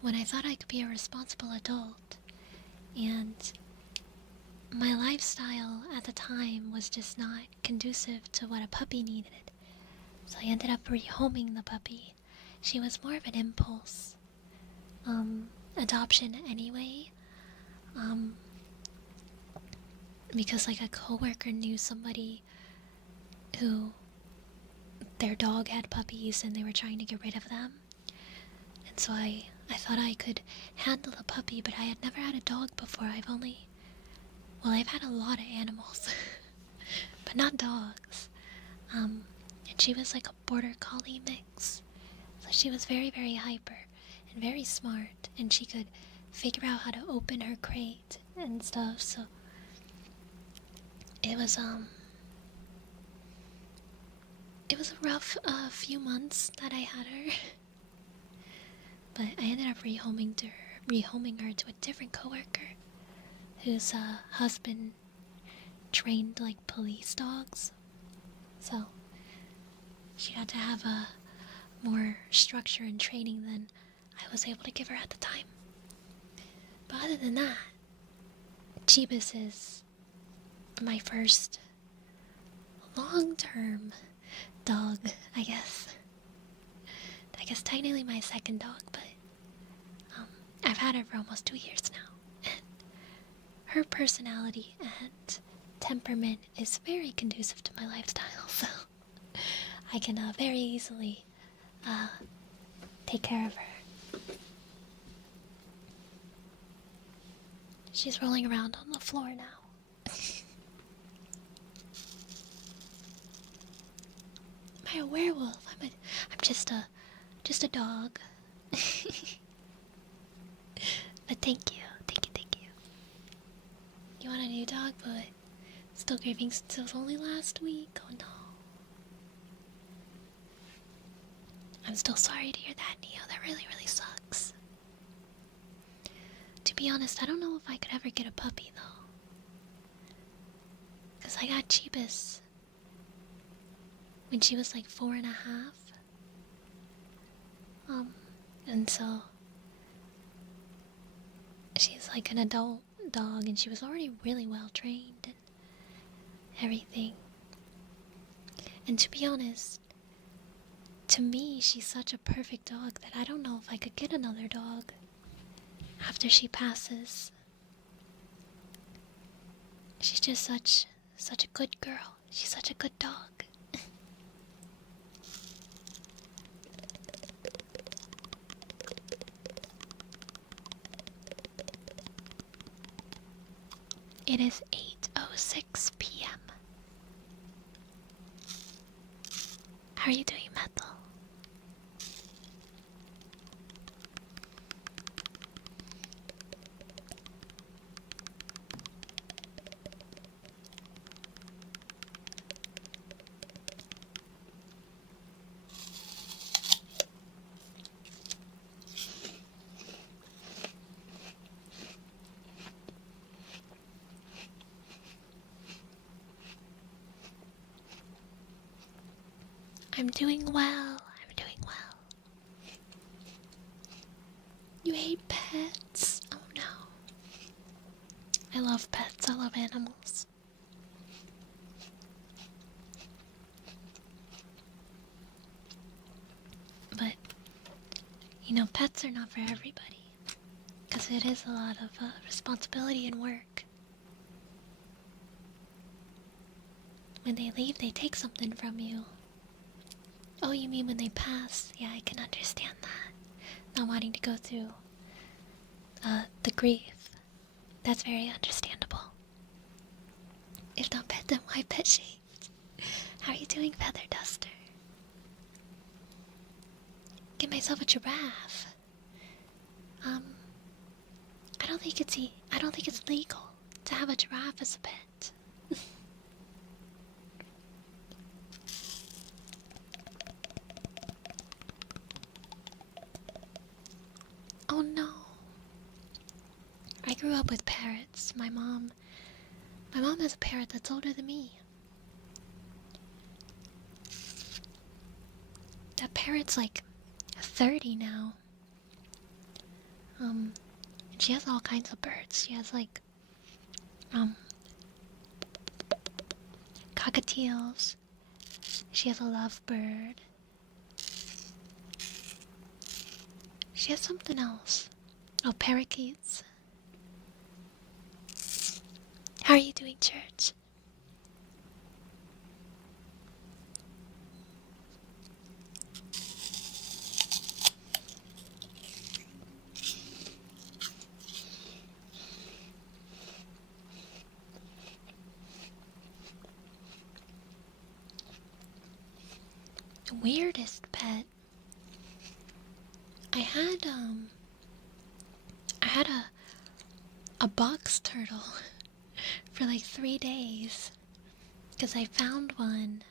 when I thought I could be a responsible adult. And my lifestyle at the time was just not conducive to what a puppy needed. So I ended up rehoming the puppy. She was more of an impulse adoption anyway. Because like a coworker knew somebody who their dog had puppies and they were trying to get rid of them. And so I thought I could handle a puppy, but I had never had a dog before. I've had a lot of animals, but not dogs. And she was like a border collie mix. So she was very, very hyper and very smart, and she could figure out how to open her crate and stuff. So it was a rough few months that I had her. But I ended up rehoming her to a different coworker whose husband trained like police dogs. So she had to have a more structure and training than I was able to give her at the time. But other than that, Jeebus is my first long-term dog, I guess. I guess technically my second dog, but I've had her for almost 2 years now. And her personality and temperament is very conducive to my lifestyle, so I can very easily take care of her. She's rolling around on the floor now. Am I a werewolf? I'm just a dog. But thank you. You want a new dog, but still grieving since it was only last week. Oh no. I'm still sorry to hear that, Neo. That really, really sucks. To be honest, I don't know if I could ever get a puppy, though. Because I got Jeebus when she was like 4.5. And so she's like an adult dog, and she was already really well trained and everything. And to be honest, to me, she's such a perfect dog that I don't know if I could get another dog after she passes. She's just such a good girl. She's such a good dog. It is 8:06 p.m. How are you doing, Metal? I'm doing well. I'm doing well. You hate pets? Oh no. I love pets. I love animals. But, you know, pets are not for everybody. Because it is a lot of responsibility and work. When they leave, they take something from you. Oh, you mean when they pass? Yeah, I can understand that. Not wanting to go through the grief. That's very understandable. If not pet, then why pet shades? How are you doing, Feather Duster? Get myself a giraffe. I don't think it's legal to have a giraffe as a pet. Oh no. I grew up with parrots. My mom has a parrot that's older than me. That parrot's like 30 now. And she has all kinds of birds. She has like cockatiels. She has a lovebird. She has something else. Oh, parakeets. How are you doing, Church? The weirdest pet. I had a box turtle for like 3 days because I found one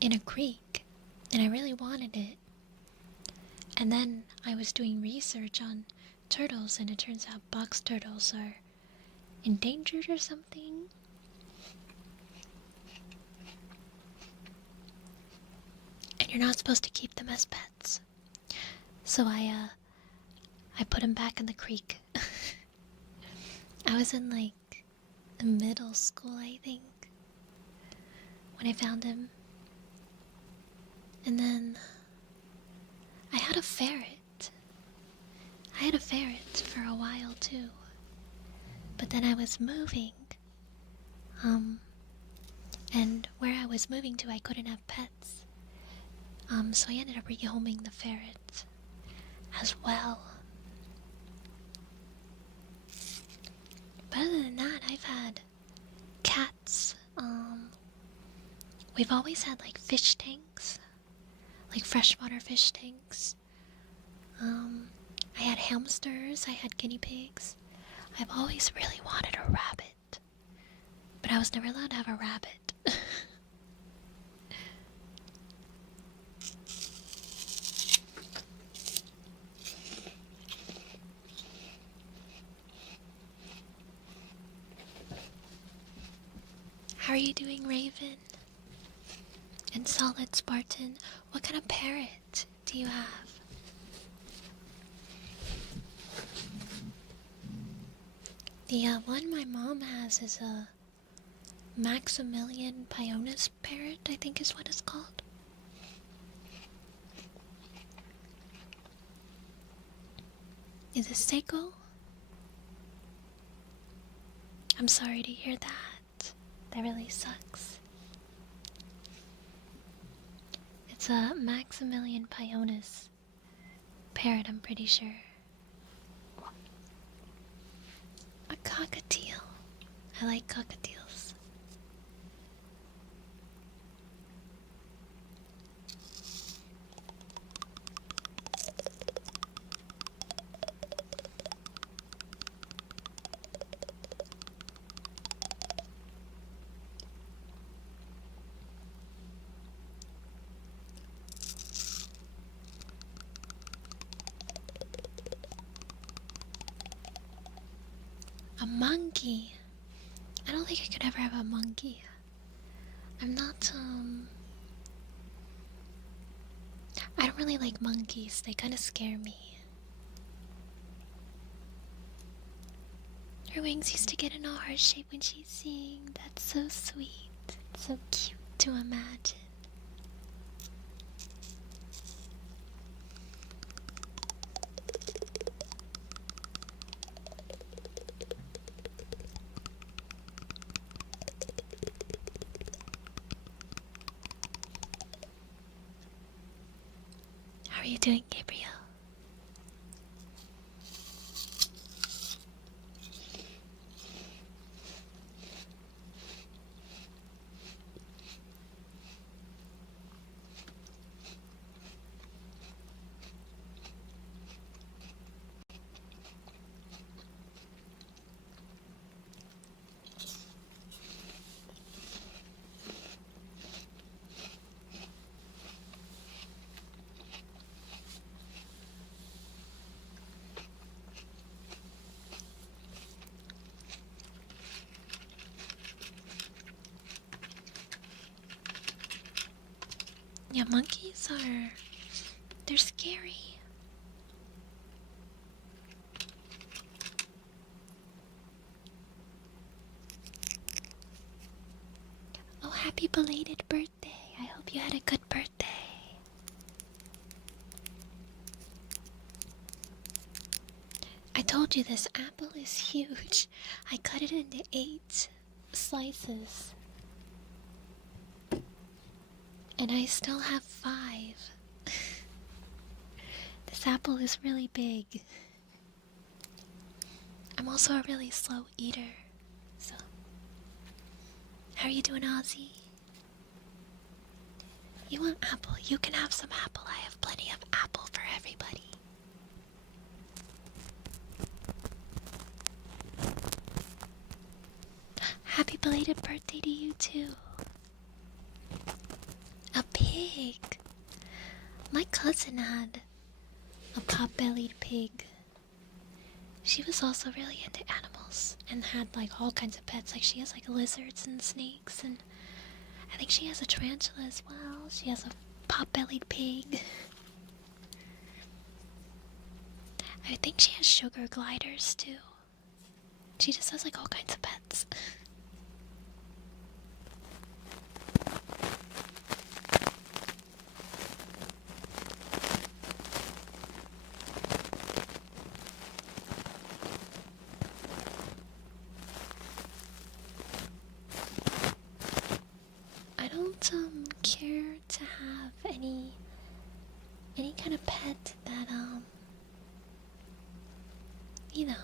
in a creek and I really wanted it. And then I was doing research on turtles and it turns out box turtles are endangered or something. And you're not supposed to keep them as pets. So I put him back in the creek. I was in like middle school, I think, when I found him. And then I had a ferret. I had a ferret for a while too. But then I was moving. And where I was moving to, I couldn't have pets. So I ended up rehoming the ferret as well. But other than that, I've had cats. We've always had like fish tanks, like freshwater fish tanks. I had hamsters, I had guinea pigs. I've always really wanted a rabbit, but I was never allowed to have a rabbit. How are you doing, Raven? And Solid Spartan, what kind of parrot do you have? The one my mom has is a Maximilian Pioneus parrot, I think is what it's called. Is it Seiko? I'm sorry to hear that. That really sucks. It's a Maximilian Pioneus parrot, I'm pretty sure. A cockatiel. I like cockatiels. A monkey. I don't think I could ever have a monkey. I'm not, I don't really like monkeys. They kind of scare me. Her wings used to get in a heart shape when she'd sing. That's so sweet. So cute to imagine. How are you doing, Gabriel? Yeah, monkeys are... they're scary. Oh, happy belated birthday. I hope you had a good birthday. I told you this apple is huge. I cut it into 8 slices. And I still have 5. This apple is really big. I'm also a really slow eater. So, how are you doing, Ozzy? You want apple? You can have some apple. I have plenty of apple for everybody. Happy belated birthday to you too. A pig. My cousin had a pot-bellied pig. She was also really into animals and had like all kinds of pets. Like she has like lizards and snakes, and I think she has a tarantula as well. She has a pot-bellied pig. I think she has sugar gliders too. She just has like all kinds of pets. I don't care to have any kind of pet that you know.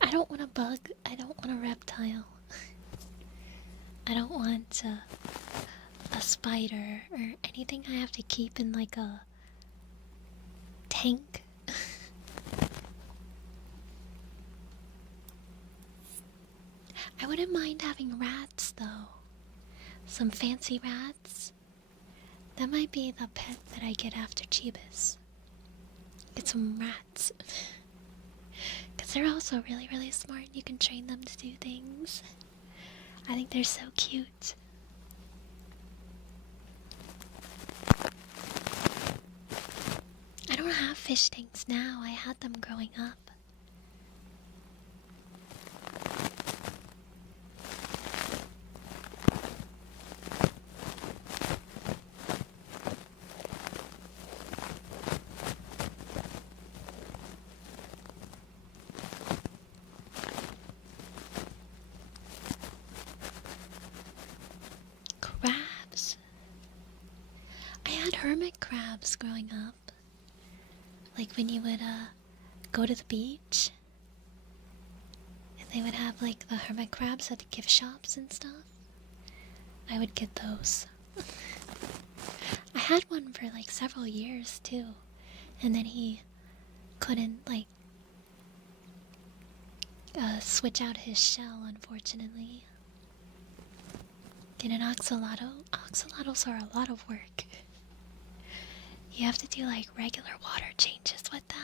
I don't want a bug. I don't want a reptile. I don't want a spider or anything I have to keep in like a tank. I wouldn't mind having rats though. Some fancy rats. That might be the pet that I get after Chibis. Get some rats. Because they're also really, really smart. You can train them to do things. I think they're so cute. I don't have fish tanks now. I had them growing up. hermit crabs growing up. Like when you would go to the beach and they would have like the hermit crabs at the gift shops and stuff. I would get those. I had one for like several years too. And then he couldn't like switch out his shell, unfortunately. Get an axolotl? Axolotls are a lot of work. You have to do like regular water changes with them.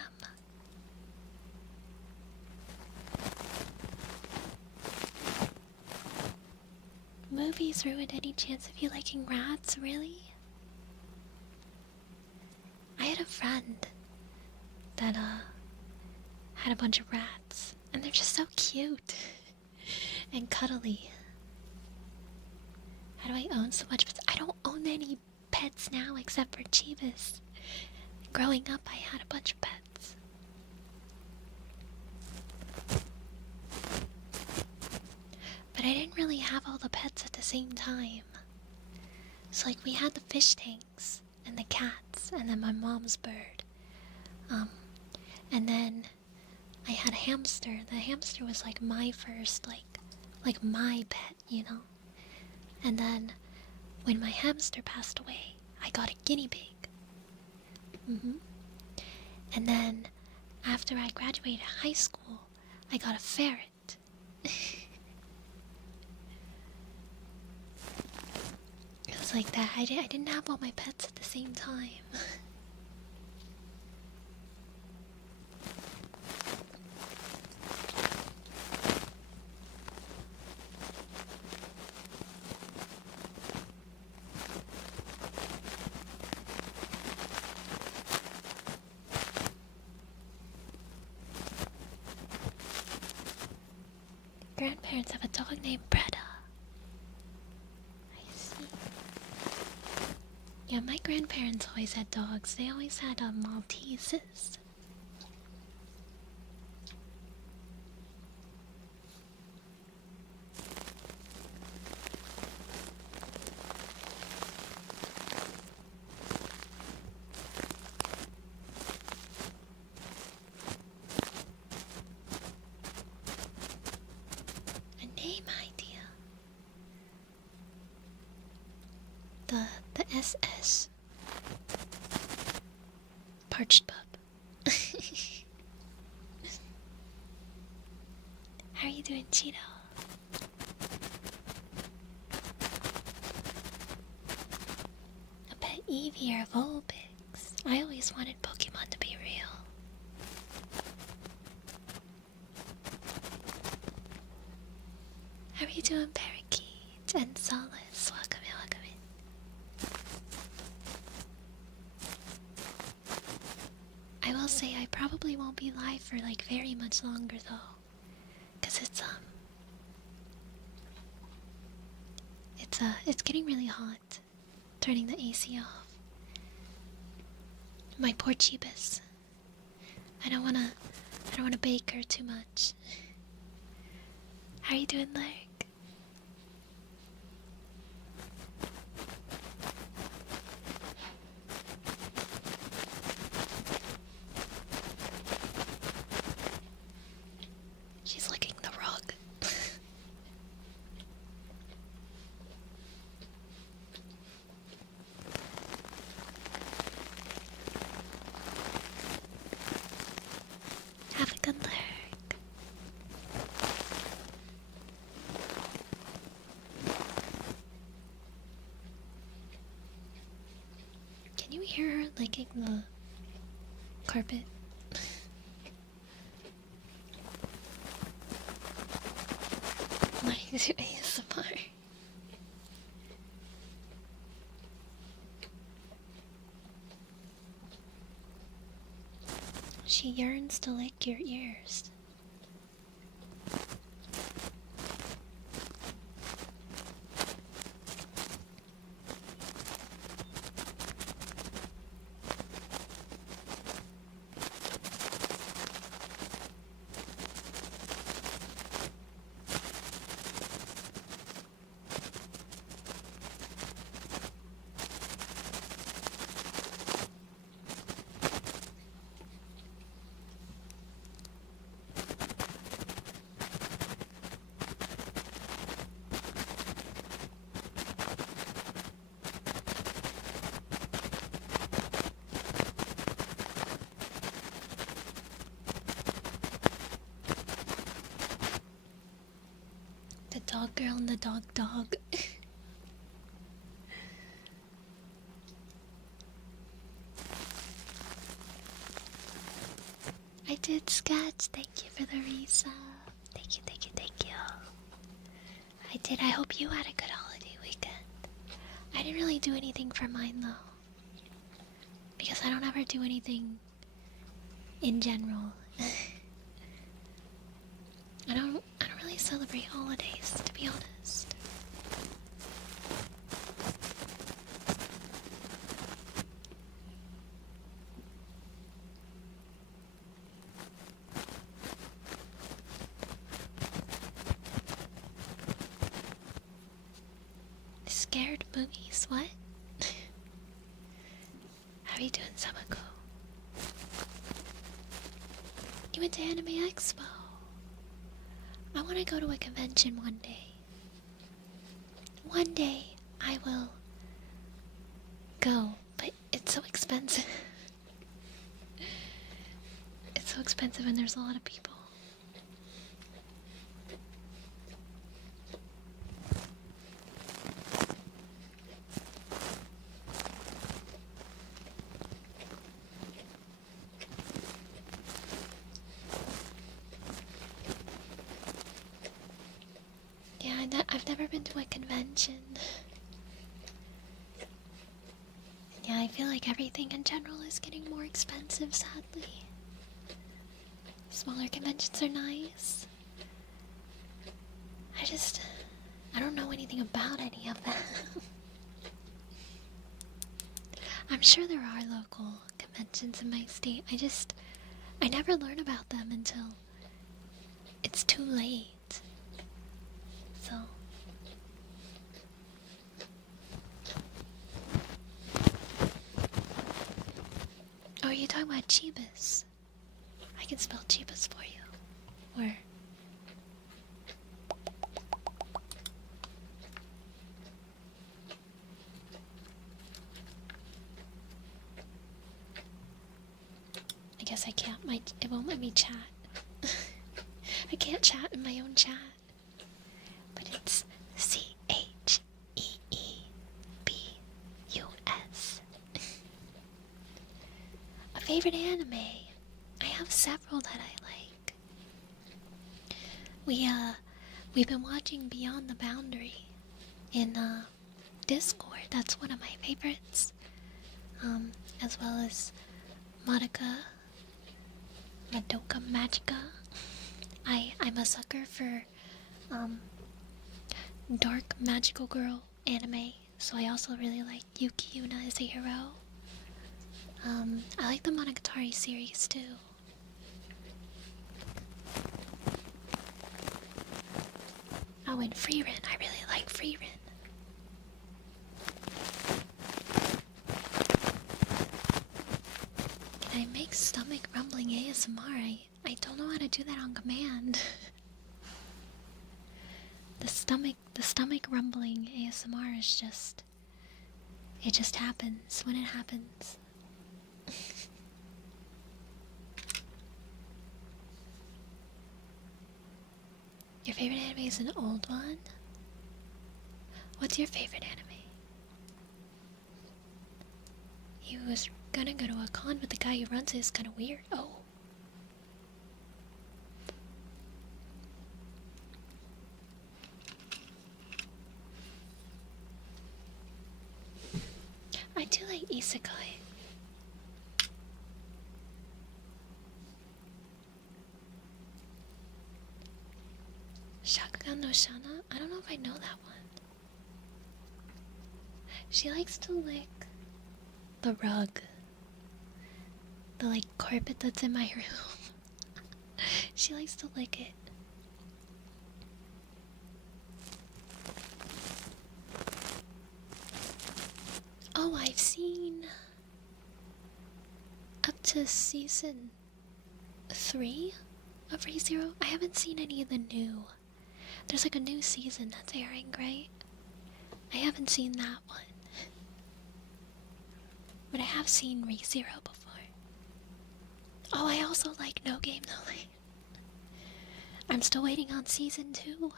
Movies ruined any chance of you liking rats, really? I had a friend that had a bunch of rats, and they're just so cute and cuddly. How do I own so much pets? I don't own any pets now except for Chivas. Growing up, I had a bunch of pets. But I didn't really have all the pets at the same time. So like we had the fish tanks and the cats and then my mom's bird. And then I had a hamster. The hamster was like my first like my pet, you know? And then when my hamster passed away, I got a guinea pig. And then after I graduated high school, I got a ferret. It was like that. I didn't have all my pets at the same time. Grandparents have a dog named Bretta. I see. Yeah, my grandparents always had dogs. They always had Malteses. The SS. Parched pup. How are you doing, Cheeto? A pet Eevee or Vulpix. I always wanted Pokemon to be real. How are you doing, Parakeet and Solace? Welcome in, welcome in. I will say I probably won't be live for like very much longer though, cause it's getting really hot. Turning the AC off. My poor Chibis. I don't wanna bake her too much. How are you doing, Lark? She's licking the rug. Have a good Lark. Can you hear her licking the carpet? Like to ASMR. She yearns to lick your ears. dog. I did sketch. Thank you for the resub. Thank you, thank you, thank you. I did. I hope you had a good holiday weekend. I didn't really do anything for mine though, because I don't ever do anything in general. I don't really celebrate holidays, to be honest. Scared movies, what? How are you doing, Samako? You went to Anime Expo. I want to go to a convention one day. One day I will go, but it's so expensive. It's so expensive and there's a lot of people. I've never been to a convention. Yeah, I feel like everything in general is getting more expensive, sadly. Smaller conventions are nice. I don't know anything about any of them. I'm sure there are local conventions in my state. I never learn about them until it's too late. So oh, are you talking about Chibas? I can spell Chibas for you. Or I guess I can't. It won't let me chat. I can't chat in my own chat. But it's CHEEBUS. A favorite anime? I have several that I like. We've been watching Beyond the Boundary in Discord. That's one of my favorites. As well as Madoka Magica. I'm a sucker for dark magical girl anime, so I also really like Yuki Yuna as a hero. I like the Monogatari series too. Oh, and Freerin. I really like Freerin. Can I make stomach rumbling ASMR? I don't know how to do that on command. The stomach rumbling ASMR is just... it just happens when it happens. Your favorite anime is an old one? What's your favorite anime? He was gonna go to a con, but the guy who runs it is kinda weird. Oh. I do like isekai. Shakugan no Shana? I don't know if I know that one. She likes to lick the rug. The like carpet that's in my room. She likes to lick it. Oh, I've seen up to season 3 of ReZero. I haven't seen any of the new. There's like a new season that's airing, right? I haven't seen that one. But I have seen ReZero before. Oh, I also like No Game No Life. I'm still waiting on season 2.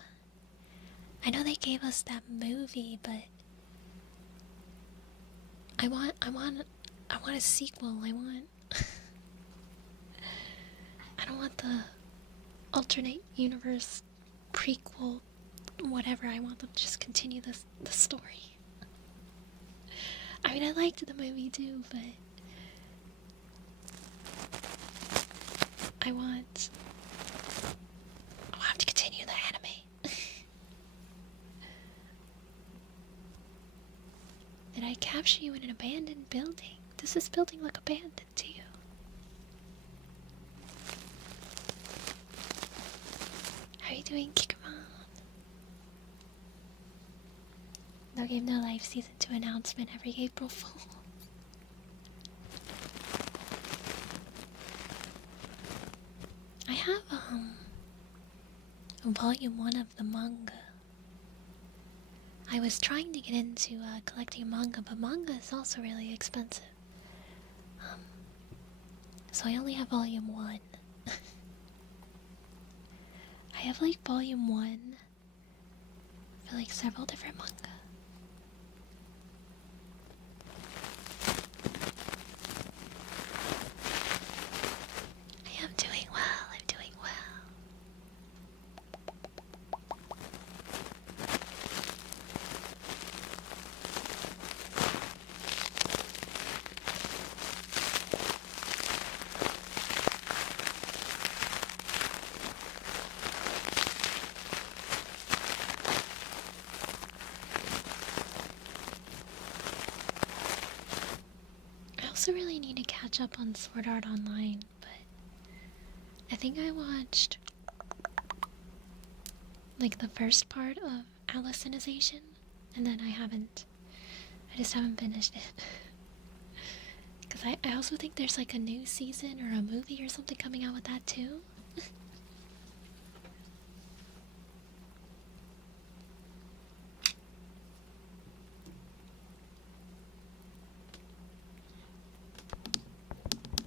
I know they gave us that movie, but I want a sequel. I don't want the alternate universe prequel, whatever. I want them to just continue the story. I mean, I liked the movie too, but I want to continue the anime. Did I capture you in an abandoned building? Does this building look abandoned to you? How are you doing, Kikamon? No Game No Life Season 2 announcement every April Fool. I have, volume 1 of the manga. I was trying to get into collecting manga, but manga is also really expensive. So I only have volume 1. I have like volume 1 for like several different manga. I am doing well, I'm doing well. I also really need to catch up on Sword Art Online, but I think I watched like the first part of Alicization, and then I just haven't finished it. Because I also think there's like a new season or a movie or something coming out with that too.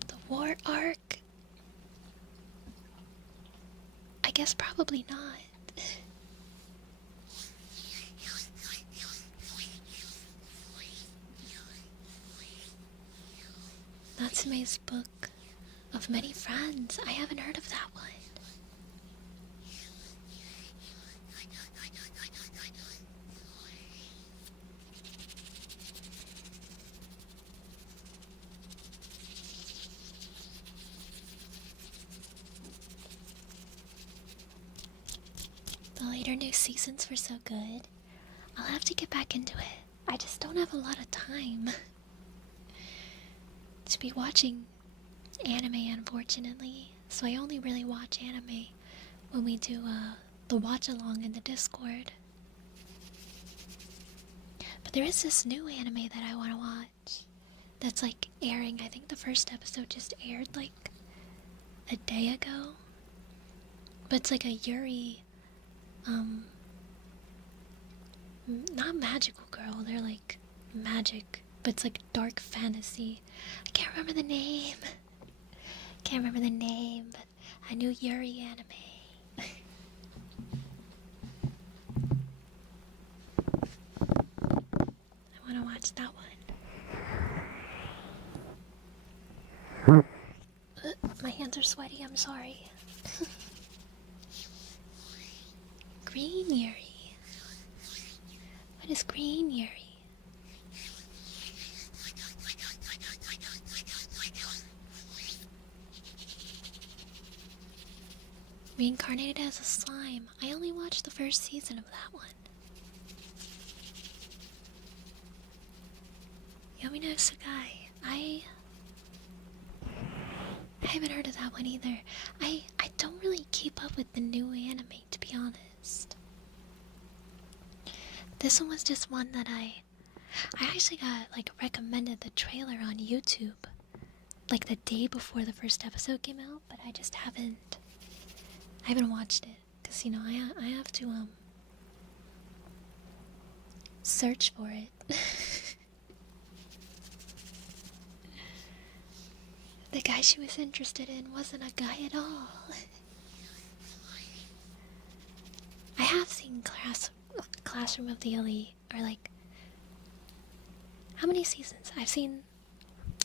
The war arc? I guess probably not. Natsume's Book of Many Friends. I haven't heard of that one. The later new seasons were so good. I'll have to get back into it. I just don't have a lot of time to be watching anime, unfortunately. So I only really watch anime when we do the watch along in the Discord. But there is this new anime that I want to watch that's like airing. I think the first episode just aired like a day ago. But it's like a Yuri, not magical girl, they're like magic, but it's like dark fantasy. I can't remember the name. But a new Yuri anime. I want to watch that one. My hands are sweaty, I'm sorry. Green Yuri. What is Green Yuri? Reincarnated as a slime. I only watched the first season of that one. Yomi no Sugai. I haven't heard of that one either. I don't really keep up with the new anime, to be honest. This one was just one that I actually got like recommended the trailer on YouTube like the day before the first episode came out, but I just haven't watched it because, you know, I have to search for it. The guy she was interested in wasn't a guy at all. I have seen Classroom of the Elite, or like, how many seasons? I've seen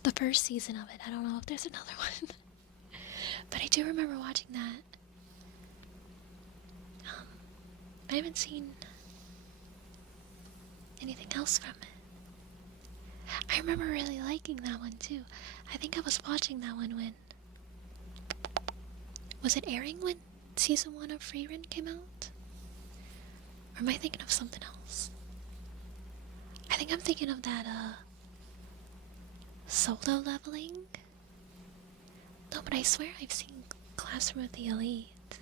the first season of it. I don't know if there's another one. But I do remember watching that. I haven't seen anything else from it. I remember really liking that one too. I think I was watching that one when... Was it airing when season 1 of Freerun came out? Or am I thinking of something else? I think I'm thinking of that, Solo Leveling? No, but I swear I've seen Classroom of the Elite.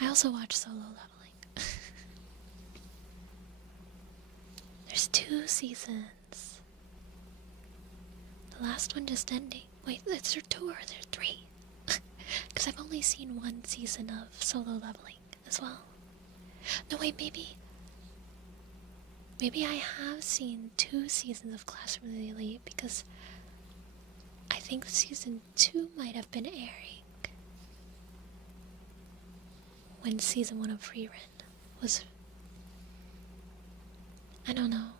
I also watch Solo Leveling. There's 2 seasons. The last one just ending. Wait, is there 2 or is there 3? Because I've only seen 1 season of Solo Leveling as well. No, wait, maybe I have seen 2 seasons of Classroom of the Elite, because I think season 2 might have been airing when season 1 of Freerun was... I don't know.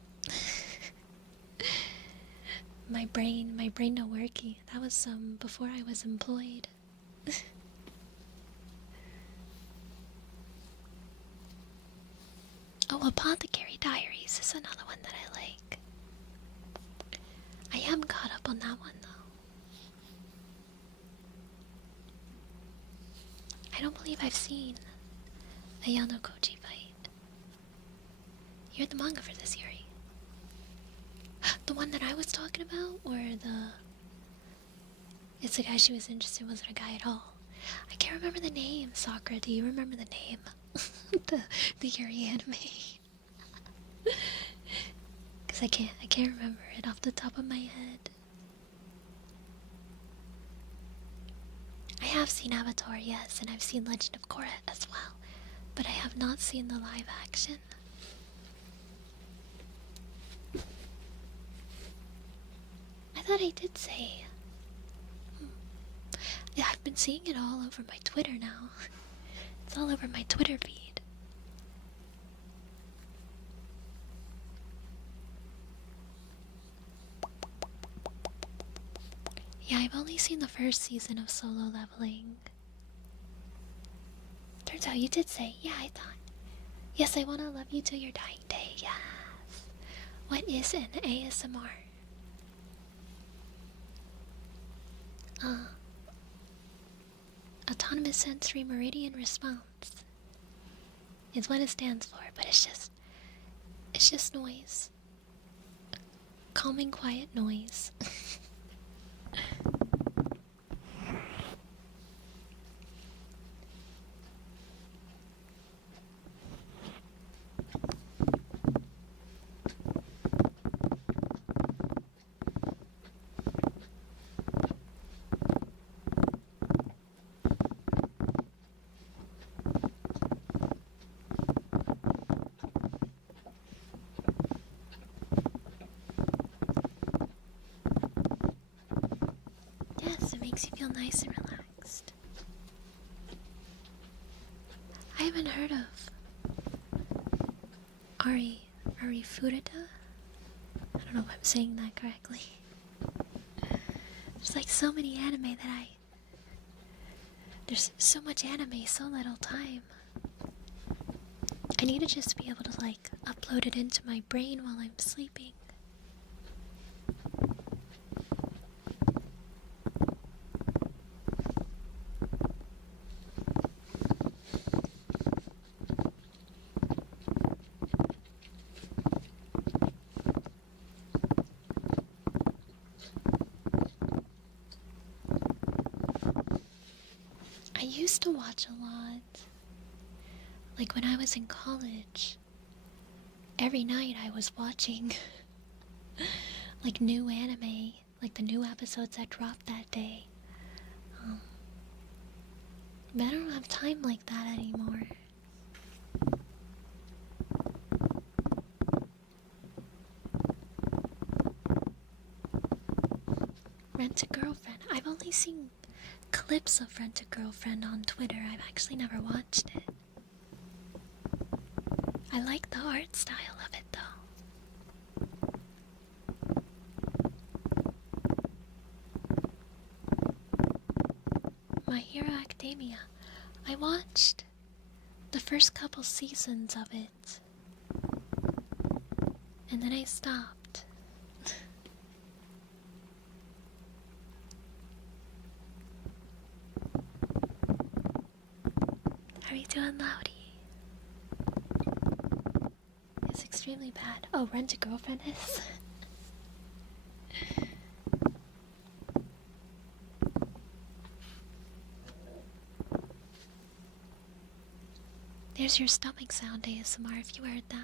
my brain no worky. That was before I was employed. Oh, Apothecary Diaries is another one that I like. I am caught up on that one, though. I don't believe I've seen a Yano Koji fight. You're the manga for this, Yuri. The one that I was talking about, or the... It's the guy she was interested in, wasn't a guy at all. I can't remember the name, Sakura. Do you remember the name? the Yuri anime. Because I can't remember it off the top of my head. I have seen Avatar, yes, and I've seen Legend of Korra as well, but I have not seen the live action. I thought I did say. Yeah, I've been seeing it all over my Twitter now. It's all over my Twitter feed. Yeah, I've only seen the first season of Solo Leveling. Turns out you did say, yeah, I thought. Yes, I wanna love you till your dying day, yes. What is an ASMR? Autonomous Sensory Meridian Response is what it stands for, but it's just noise. Calming, quiet noise. Yes, it makes you feel nice and relaxed. I haven't heard of Ari Furita. I don't know if I'm saying that correctly. There's like so many anime that there's so much anime, so little time. I need to just be able to like upload it into my brain while I'm sleeping. I used to watch a lot. Like when I was in college, every night I was watching like new anime, like the new episodes that dropped that day. But I don't have time like that anymore. Rent-A-Girlfriend. I've only seen clips of Rent-A-Girlfriend on Twitter. I've actually never watched it. I like the art style of it though. My Hero Academia. I watched the first couple seasons of it, and then I stopped. How are you doing, Loudy? It's extremely bad. Oh, Rent a Girlfriend is? There's your stomach sound ASMR if you heard that.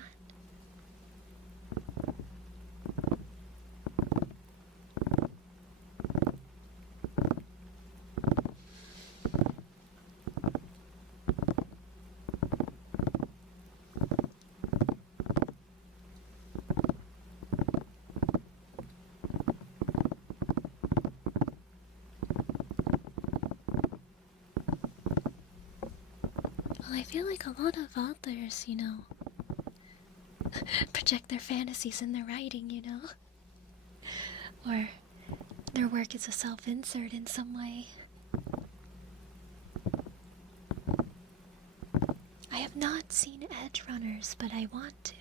Well, I feel like a lot of authors, project their fantasies in their writing, Or their work is a self-insert in some way. I have not seen Edge Runners, but I want to.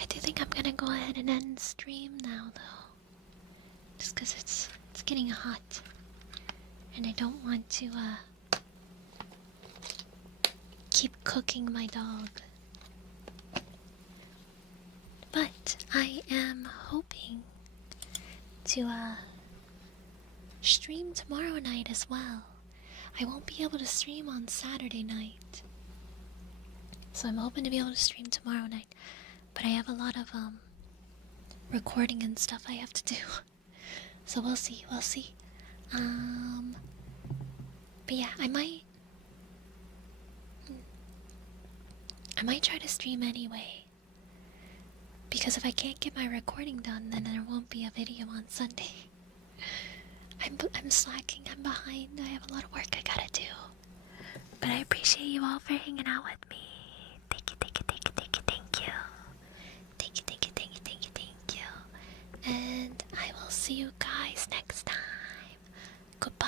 I do think I'm gonna go ahead and end stream now, though. Just because it's getting hot. And I don't want to, keep cooking my dog. But I am hoping to, stream tomorrow night as well. I won't be able to stream on Saturday night. So I'm hoping to be able to stream tomorrow night. But I have a lot of, recording and stuff I have to do. So we'll see. But yeah, I might try to stream anyway. Because if I can't get my recording done, then there won't be a video on Sunday. I'm slacking, I'm behind, I have a lot of work I gotta do. But I appreciate you all for hanging out with me. Thank you. And I will see you guys next time. Goodbye.